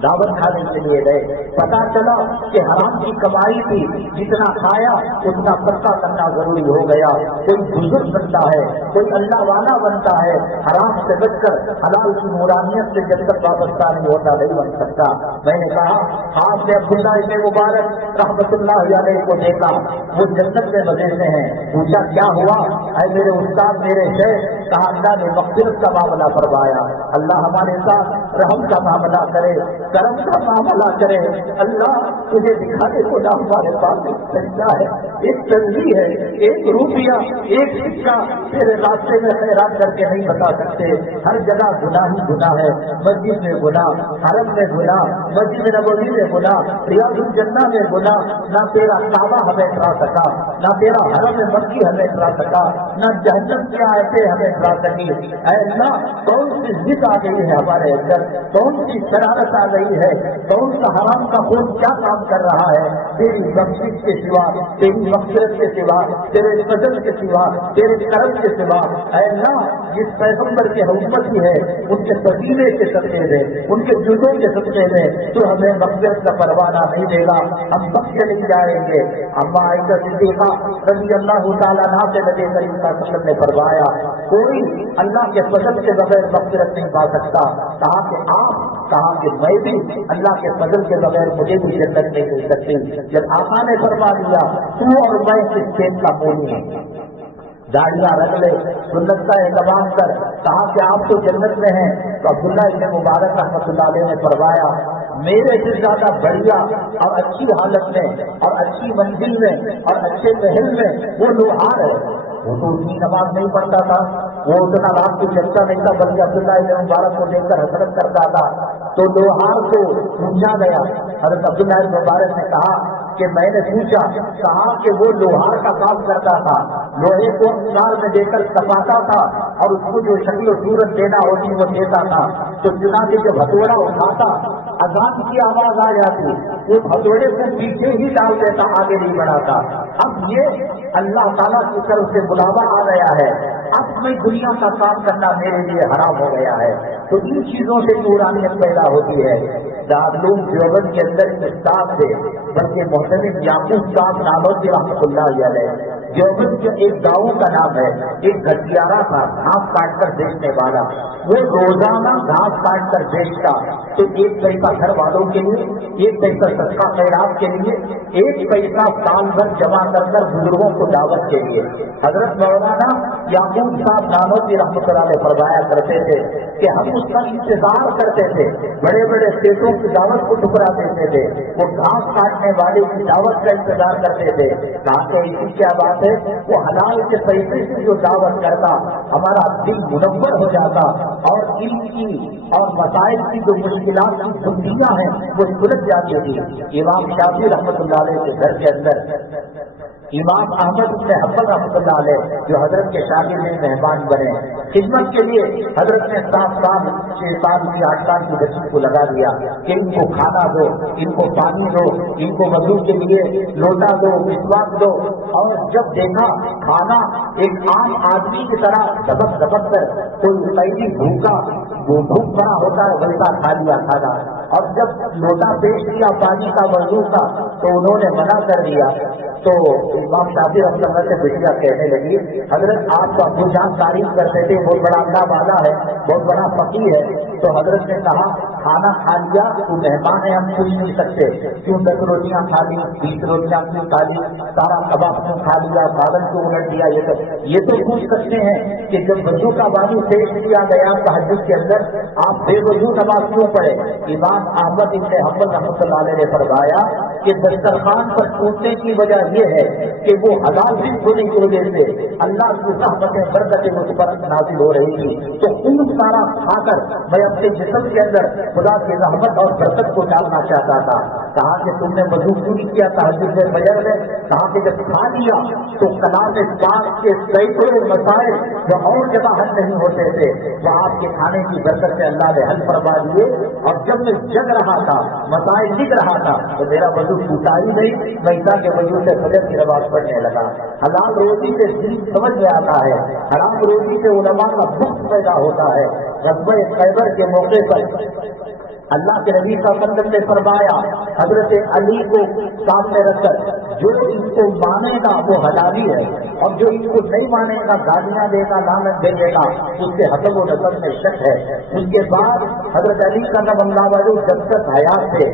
دعوت کھانے کے لیے گئے، پتا چلا کہ حرام کی کمائی تھی، جتنا کھایا اتنا صدقہ کرنا ضروری ہو گیا۔ کوئی بزرگ بنتا ہے، کوئی اللہ والا بنتا ہے، حرام سے بچ کر حلال کی نورانیت سے جب تک وابستہ نہیں ہوتا نہیں بن سکتا۔ میں نے کہا آپ نے عبداللہ ابن مبارک رحمۃ اللہ علیہ کو دیکھا، وہ جنت میں بدے سے ہیں، پوچھا کیا ہوا؟ اے میرے استاد، میرے شیخ، کہا اللہ نے مغفرت کا معاملہ فرمایا، اللہ ہمارے ساتھ رحم کا معاملہ کرے، کرم کا معاملہ کرے، اللہ تجھے دکھانے کو نہ ہمارے پاس ایک سجدہ ہے، ایک تنظیم ہے، ایک روپیہ، ایک سکہ تیرے راستے میں خیرات کر کے نہیں بتا سکتے، ہر جگہ گناہ ہی گناہ ہے، مسجد میں گناہ، حرم میں گناہ، مسجد نبوی میں گناہ، ریاض الجنہ میں گناہ، نہ تیرا کعبہ ہمیں ڈرا سکا، نہ تیرا حرم مکی ہمیں ڈرا سکا، نہ جہنم کی آیتیں ہمیں ڈرا سکی۔ اے اللہ کون سی ضد آ گئی ہے ہمارے اندر، کون سی شرارت آ گئی ہے، کون سا حرام کا خون کیا کام کر رہا ہے؟ تیری بخشش کے سوا، تیری مغفرت کے سوا، تیرے فضل کے سوا، تیرے کرم کے سوا، اے اللہ جس پیغمبر کی حکومتی ہے ان کے فضیلے کے صدقے میں، ان کے جزوں کے صدقے میں تو ہمیں مغفرت کا پروانہ نہیں دے گا، ہم بخشے نہیں جائیں گے۔ اما عائشہ صدیقہ رضی اللہ تعالیٰ عنہا سے نبی کریم صلی اللہ علیہ وسلم نے فرمایا کوئی اللہ کے فضل کے بغیر مغفرت نہیں پا سکتا، کہا کہ آپ، کہا کہ میں بھی اللہ کے فضل کے بغیر مجھے بھی جنت نہیں مل سکتی۔ جب آقا نے فرما دیا تو اور میں اس کھیت کا مولی ہوں، داڑیاں رکھ لے، سنت کا اہتمام کر، کہا کہ آپ تو جنت میں ہیں، تو عبداللہ ابن مبارک رحمۃ اللہ علیہ نے فرمایا میرے سے زیادہ بڑھیا اور اچھی حالت میں اور اچھی منزل میں اور اچھے محل میں وہ لوہار ہے، وہ تو اتنی نماز نہیں پڑھتا تھا، وہ اتنا رات کو جگتا نہیں تھا، بلکہ عبداللہ ابن مبارک کو دیکھ کر حسرت کرتا تھا، تو لوہار کو پوچھا گیا، حضرت عبداللہ ابن مبارک نے کہا کہ میں نے پوچھا، کہا کہ وہ لوہار کا کام کرتا تھا، لوہے کو انگار میں دے کر کپاتا تھا اور اس کو جو شکل و صورت دینا ہوتی وہ دیتا تھا، تو چنانچہ جب ہتھوڑا اٹھاتا اذان کی آواز آ جاتی، وہ ہتھوڑے کو پیچھے ہی ڈال دیتا، آگے نہیں بڑھاتا۔ اب یہ اللہ تعالیٰ کی طرف سے بلاوا آ گیا ہے، اب میں دنیا کا کام کرنا میرے لیے حرام ہو گیا ہے، تو ان چیزوں سے نورانیت پیدا ہوتی ہے۔ دارالعلوم دیوبند کے اندر استاد تھے، بلکہ محترم یعقوب صاحب نانوتوی رحمۃ اللہ علیہ، دیوبند کے ایک گاؤں کا نام ہے، ایک گھٹیارا تھا گھاس کاٹ کر بیچنے والا، وہ روزانہ گھاس کاٹ کر بیچتا، تو 1 پیسہ گھر والوں کے لیے، 1 پیسہ صدقہ خیرات کے لیے، 1 پیسہ سال بھر جمع کر کر بزرگوں کو دعوت کے لیے۔ حضرت مولانا یعقوب صاحب نانوتوی رحمۃ اللہ علیہ فرمایا کرتے تھے کہ ہم اس کا انتظار کرتے تھے، بڑے بڑے سیٹوں کی دعوت کو ٹکرا دیتے تھے، وہ گھاس کاٹنے والے کی دعوت کا انتظار کرتے تھے، کہا کہ اسی کیا بات ہے، وہ حلال کے پیسے سے جو دعوت کرتا ہمارا دل منور ہو جاتا، اور ان کی اور مسائل کی جو مشکلات کی بندیاں ہیں وہ سلجھ جاتی تھی۔ امام شافعی رحمۃ اللہ علیہ کے گھر کے اندر امام احمد بن حنبل رحمۃ اللہ علیہ جو حضرت کے شاگرد میں مہمان بنے، خدمت کے لیے حضرت نے 7 سال 6 سال کی 8 سال کی بچی کو لگا دیا کہ ان کو کھانا دو، ان کو پانی دو، ان کو وضو کے لیے لوٹا دو، مسواک دو، اور جب دیکھا کھانا ایک عام آدمی کی طرح دبک دبک کر کوئی قیدی بھوکا وہ بھوک بڑا ہوتا ہے ویسا کھا لیا کھانا، اور جب لوٹا پیش کیا پانی کا وضو کا تو انہوں نے منع کر دیا۔ تو امام شافعی رحمۃ اللہ سے بٹیا کہنے لگی حضرت آپ کا ابو جان تعریف کرتے تھے بہت بڑا اللہ والا ہے، بہت بڑا فقیر ہے، تو حضرت نے کہا کھانا کھا لیا تو مہمان ہے ہم پوچھ نہیں سکتے کیوں 10 روٹیاں کھا لی 20 روٹیاں کیوں کھا لی، سارا کباب کیوں کھا لیا، بادل کیوں الٹ دیا، یہ تو پوچھ سکتے ہیں کہ جب وضو کا پانی پیش کیا گیا تہجد کے اندر آپ بے وضو نماز کیوں پڑھے؟ امام احمد بن حنبل رحمۃ اللہ علیہ نے فرمایا کہ دسترخوان پر ٹوٹنے کی وجہ یہ ہے کہ وہ حلال رزق ہونے کی وجہ سے اللہ کی رحمتیں برکتیں مجھ پر نازل ہو رہی تھی، تو خون سارا کھا کر میں اپنے جسم کے اندر خدا کی رحمت اور برکت کو ڈالنا چاہتا تھا۔ کہا کہ تم نے وضو کیوں نہیں کیا تہجد میں فجر میں؟ کہا کہ جب کھا لیا تو کلام پاک کے سینکڑوں مسائل جو اور جگہ حل نہیں ہوتے تھے وہ آپ کے کھانے کی برکت سے اللہ نے حل فرما دیے، اور جب میں جگ رہا تھا مسائل لکھ رہا تھا تو میرا وضو ٹوٹا ہی نہیں، میں عشاء کے وضو سے فجر کی نماز پڑھنے لگا۔ حلال روزی سے دل سمجھ میں آتا ہے، حرام روزی سے علماء کا بخت پیدا ہوتا ہے۔ غزوہ خیبر کے موقع پر اللہ کے نبی صلی اللہ علیہ وسلم نے فرمایا حضرت علی کو سامنے رکھ کر جو ان کو مانے گا وہ حلالی ہے، اور جو ان کو نہیں مانے گا گالیاں دے گا لعنت دے گا اس کے حسب و نسب میں شک ہے۔ اس کے بعد حضرت علی کا نام اللہ والے جب تک حیات تھے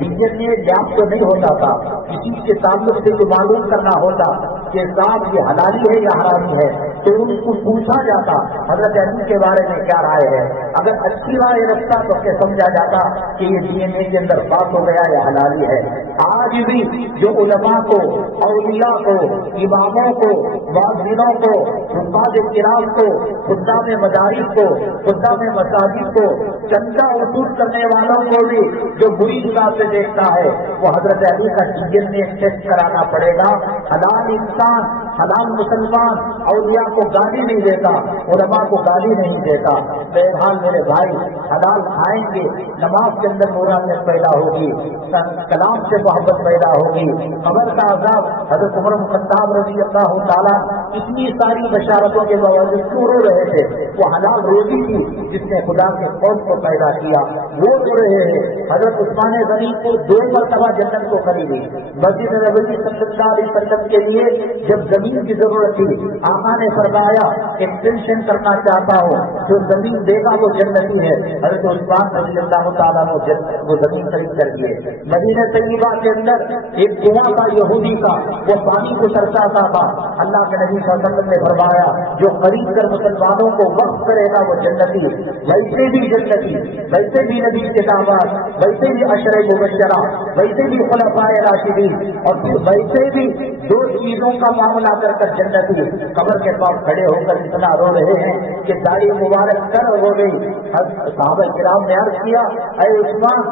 ڈی این اے لیاب تو نہیں ہوتا تھا، کسی کے تعلق سے جو معلوم کرنا ہوتا کہ صاحب یہ حلالی ہے یا حرامی ہے تو ان کو پوچھا جاتا حضرت علی کے بارے میں کیا رائے ہے، اگر اچھی رائے رکھتا تو کہ سمجھا جاتا کہ یہ ڈی این اے کے اندر پاس ہو گیا یا حلالی ہے۔ آج بھی جو علماء کو، اولیاء کو، اماموں کو، معذروں کو، حفاظ کرام کو، خدام مدارس کو، خدام مساجد کو، چندہ وصول کرنے والوں کو بھی جو بری نگاہ سے دیکھتا ہے وہ حضرت علی کا ڈی این اے ٹیسٹ کرانا پڑے گا۔ حلال انسان، حلال مسلمان اولیاء کو گالی نہیں دیتا، علماء کو گالی نہیں دیتا۔ بہرحال میرے بھائی حلال کھائیں گے، نماز کے اندر نورانیت پیدا ہوگی، کلام سے محبت پیدا ہوگی، قبر کا عذاب حضرت عمر بن خطاب رضی اللہ تعالیٰ اتنی ساری بشارتوں کے باوجود کیوں رو رہے تھے؟ وہ حلال روزی تھی جس نے خدا کے قوم کو پیدا کیا، وہ رو رہے ہیں۔ حضرت عثمان غنی کو 2 مرتبہ جنت کو خریدی، مسجد نبوی صلی اللہ علیہ وسلم کے لیے جب زمین کی ضرورت تھی آقا نے فرمایا ایکسٹینشن کرنا چاہتا ہوں، جو زمین دے گا وہ جنتی ہے۔ حضرت عثمان رضی اللہ تعالیٰ وہ زمین خرید کر دیے۔ مدینہ طیبہ کے اندر ایک کنواں تھا یہودی کا، وہ پانی کو ترساتا تھا، اللہ کے نبی صلی اللہ علیہ وسلم نے فرمایا جو خرید کر مسلمانوں کو وقف کرے گا وہ جنتی، ویسے بھی جنتی، ویسے بھی نبی کے دعوات، ویسے بھی عشرہ مبشرہ، ویسے بھی خلفائے راشدین، اور پھر ویسے بھی 2 چیزوں کا معاملہ کر جنتی۔ قبر کے پاس کھڑے ہو کر اتنا رو رہے ہیں کہ داڑھی مبارک کر ہو گئی۔ صحابہ کرام نے عرض کیا اے عثمان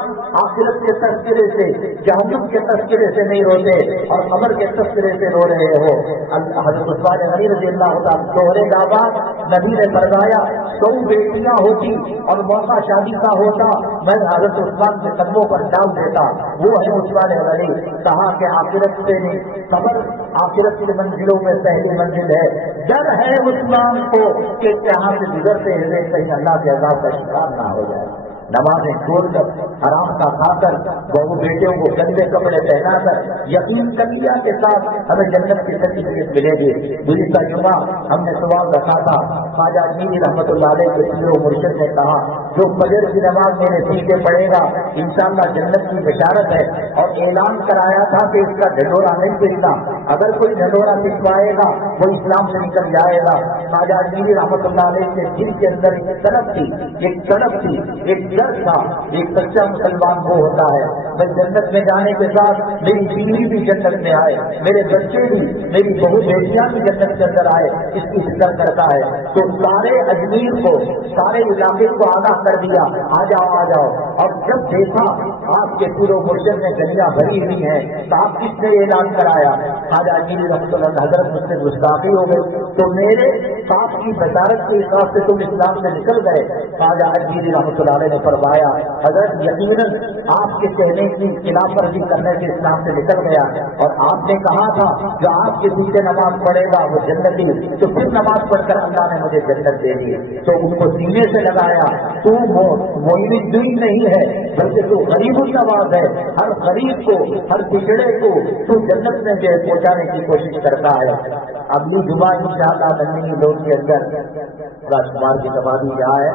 آخرت کے تذکرے سے، جہنم کے تذکرے سے نہیں روتے اور قبر کے تذکرے سے رو رہے ہو؟ حضرت عثمان غنی رضی اللہ تعالیٰ دوہرے دعوات نبی نے فرمایا 100 بیٹیاں ہوتی اور موقع شادی کا ہوتا میں حضرت عثمان کے قدموں پر ڈال دیتا، وہ ہے عثمان غنی۔ کہا کہ آخرت سے نہیں، قبر آخرت کی منزلوں میں پہلی منزل ہے۔ ڈر ہے عثمان کو کہ یہاں سے گزرتے ہوئے کہیں اللہ کے عذاب کا شکار نہ ہو جائے۔ نمازیں چھوڑ کر حرام کا کھا کر بہو بیٹیوں کو گندے کپڑے پہنا کر یقین کر لیا کے ساتھ ہمیں جنت کی سرٹیفکیٹ ملے گی۔ گزشتہ جمعہ ہم نے سوال رکھا تھا، خواجہ اجمیری رحمۃ اللہ علیہ کے پیر و مرشد نے کہا جو فجر کی نماز میرے سیدھے پڑھے گا انشاءاللہ جنت کی بشارت ہے، اور اعلان کرایا تھا کہ اس کا ڈھنڈورا نہیں پھرنا، اگر کوئی ڈھنڈورا پھروائے گا وہ اسلام سے نکل جائے گا۔ خواجہ اجمیری رحمۃ اللہ علیہ کے دل کے اندر ایک تڑپ تھی، ایک ڈر تھا۔ ایک سچا مسلمان وہ ہوتا ہے میں جنت میں جانے کے ساتھ میری بیوی بھی جنت میں آئے، میرے بچے بھی، میری بہو بیٹیاں بھی جنت کے اندر آئے، اس کی فکر کرتا ہے۔ تو سارے اجمیر کو، سارے علاقے کو آگاہ کر دیا، آ جاؤ۔ اور جب دیکھا آپ کے پورے مرشد میں گلیاں بھری ہوئی ہیں تو آپ کس نے اعلان کرایا؟ خواجہ اجمیری رحمۃ اللہ حضرت مجھ سے گستاخی ہو گئی تو میرے باپ کی بشارت کے حساب سے تم اسلام سے نکل گئے۔ خواجہ اجمیری رحمۃ اللہ علیہ نے فرمایا حضرت یقیناً آپ کے کہنے کی خلاف ورزی کرنے سے اسلام سے نکل گیا، اور آپ نے کہا تھا جو آپ کے پیچھے نماز پڑھے گا وہ جنتی، تو پھر نماز پڑھ کر اللہ نے مجھے جنت دے دی۔ تو ان کو سینے سے لگایا، تو معین الدین نہیں ہے بلکہ تو غریب النواز ہے، ہر غریب کو، ہر پچھڑے کو تو جنت میں پہنچانے کی کوشش کرتا ہے۔ اگلی جمعہ انشاءاللہ بننے لوگ کے اندر راجکمار کی تبادی جہاں ہے،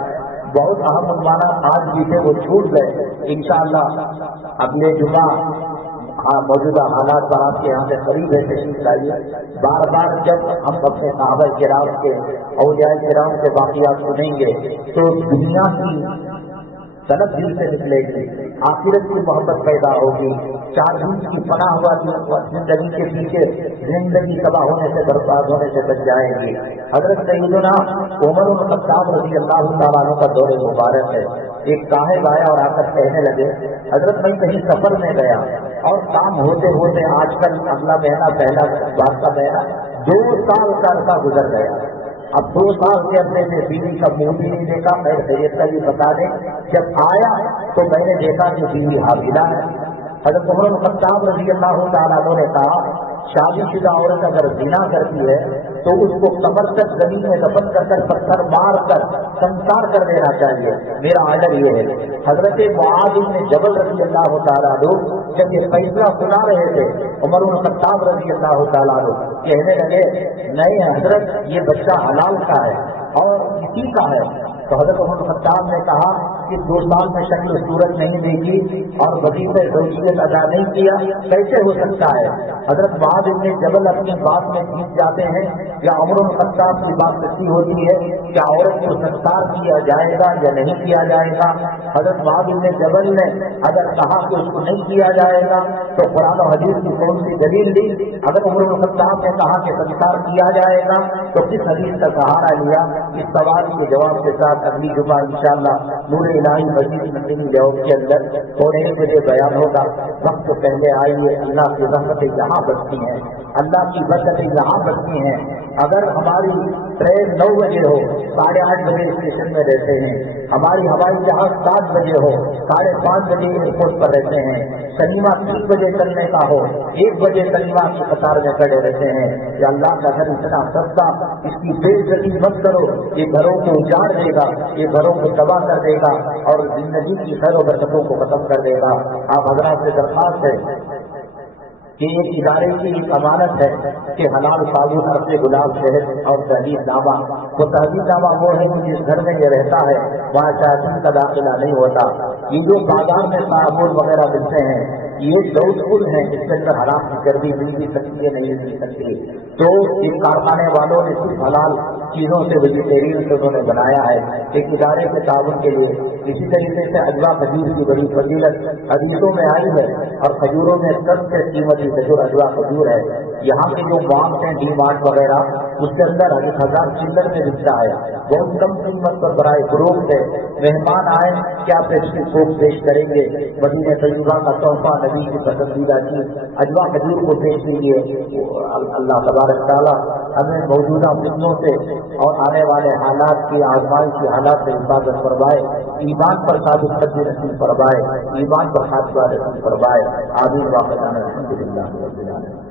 بہت اہم عنوانات آج بھی تھے وہ چھوٹ گئے۔ انشاءاللہ اگلے جمعہ موجودہ حالات پر آپ کے یہاں سے قریب ہے تشریف لائیے۔ بار بار جب ہم اپنے صحابہ کرام کے، اولیاء کرام کے واقعات سنیں گے تو دنیا کی طلب دل سے نکلے گی، آخرت کی محبت پیدا ہوگی، چار دن کی پناہ ہوا زندگی کے پیچھے زندگی تباہ ہونے سے، برباد ہونے سے بچ جائے گی۔ حضرت سیدنا عمر بن الخطاب رضی اللہ تعالیٰ عنہ کا دور مبارک ہے۔ ایک صاحب آیا اور آ کر کہنے لگے حضرت میں کہیں سفر میں گیا اور کام ہوتے ہوتے آج کل اگلا مہینہ پہلا بات کا مہینہ 2 سال کا عرصہ گزر گیا۔ اب 2 سال کے عرصے میں بیوی کا منہ بھی نہیں دیکھا، میں خیریت کا بھی بتا دیں، جب آیا تو میں نے دیکھا کہ بیوی حاملہ ہے۔ حضرت عمر بن الخطاب رضی اللہ تعالیٰ عنہ نے کہا شادی شدہ عورت اگر زنا کرتی ہے تو اس کو کمر تک زمین میں دفن کر پتھر مار کر سنسار کر دینا چاہیے، میرا آرڈر یہ ہے۔ حضرت معاذ بن جبل رضی اللہ تعالیٰ عنہ جب یہ فیصلہ سنا رہے تھے، عمر بن الخطاب رضی اللہ تعالیٰ عنہ کہنے لگے نہیں حضرت یہ بچہ حلال کا ہے اور کسی کا ہے۔ تو حضرت عمر بن الخطاب نے کہا کہ 2 سال میں شکل صورت نہیں دیکھی اور وظیفہ زوجیت ادا نہیں کیا، کیسے ہو سکتا ہے؟ حضرت معاذ بن جبل اپنی بات میں جیت جاتے ہیں یا عمر بن الخطاب کی بات سچی ہوتی ہے؟ کیا عورت کو سنسار کیا جائے گا یا نہیں کیا جائے گا؟ حضرت معاذ بن جبل نے اگر کہا کہ اس کو نہیں کیا جائے گا تو قرآن و حدیث کی کون سی دلیل دی؟ اگر عمر بن الخطاب نے کہا کہ سنسار کیا جائے گا تو کس حدیث کا سہارا لیا؟ اس سوال کے جواب کے ساتھ اگلی جمعہ انشاءاللہ نور الہی مسجد مدنی لیاؤٹ کے اندر 1:15 بجے بیان ہوگا۔ وقت تو پہلے آئیے، اللہ کی رحمتیں یہاں بچتی ہیں، اللہ کی برکتیں یہاں بچتی ہیں۔ اگر ہماری ٹرین 9 بجے ہو، 8:30 بجے اسٹیشن میں رہتے ہیں، ہماری ہوائی جہاز 7 بجے ہو، 5:30 بجے ایئرپورٹ پر رہتے ہیں، سنیما 3 بجے چلنے کا ہو، 1 بجے سنیما کی قطار میں کھڑے رہتے ہیں، یا اللہ کا گھر اتنا سستا، اس کی بے عزتی مت کرو، یہ گھروں کو اجاڑ دے گا، یہ گھروں کو تباہ کر دے گا اور زندگی کی خیر و برکتوں کو ختم کر دے گا۔ آپ حضرات سے درخواست ہے کہ ایک ادارے کی امانت ہے کہ حلال ثابت عرصے گلاب شہد اور تحریر نامہ، وہ تحریر نامہ وہ ہے کہ جس گھر میں یہ رہتا ہے وہاں شاطین کا داخلہ نہیں ہوتا۔ یہ جو بازار میں صابن وغیرہ ملتے ہیں یہ ڈاؤٹ فل ہیں، اس کے اندر حرام کی چربی مل بھی سکتی ہے نہیں مل سکتی، تو اس کارخانے والوں نے صرف حلال چیزوں سے ویجیٹیرین سے انہوں نے بنایا ہے ایک ادارے کے تعاون کے لیے۔ اسی طریقے سے اجوا کھجور کی بڑی فضیلت حدیثوں میں آئی ہے اور کھجوروں میں سب سے قیمتی کھجور اجوا کھجور ہے۔ یہاں کے جو مارٹ ہیں ڈی مارٹ وغیرہ اس کے اندر 1000 چلر میں ملتا ہے، بہت کم قیمت پر برائے فروخت ہے۔ مہمان آئے کیا پیسٹری کوک پیش کریں گے، مدینہ طیبہ کا تحفہ نبی کی پسندیدہ چیز اجوا کھجور کو پیش کیجیے۔ اللہ تبارک تعالیٰ ہمیں موجودہ فتنوں سے اور آنے والے حالات کی آزمائش کی حالات سے حفاظت فرمائے، ایمان پر ثابت قدمی نصیب فرمائے، ایمان پر خاتمہ نصیب فرمائے۔ آمین۔ واقعہ الحمد للہ رب العالمین۔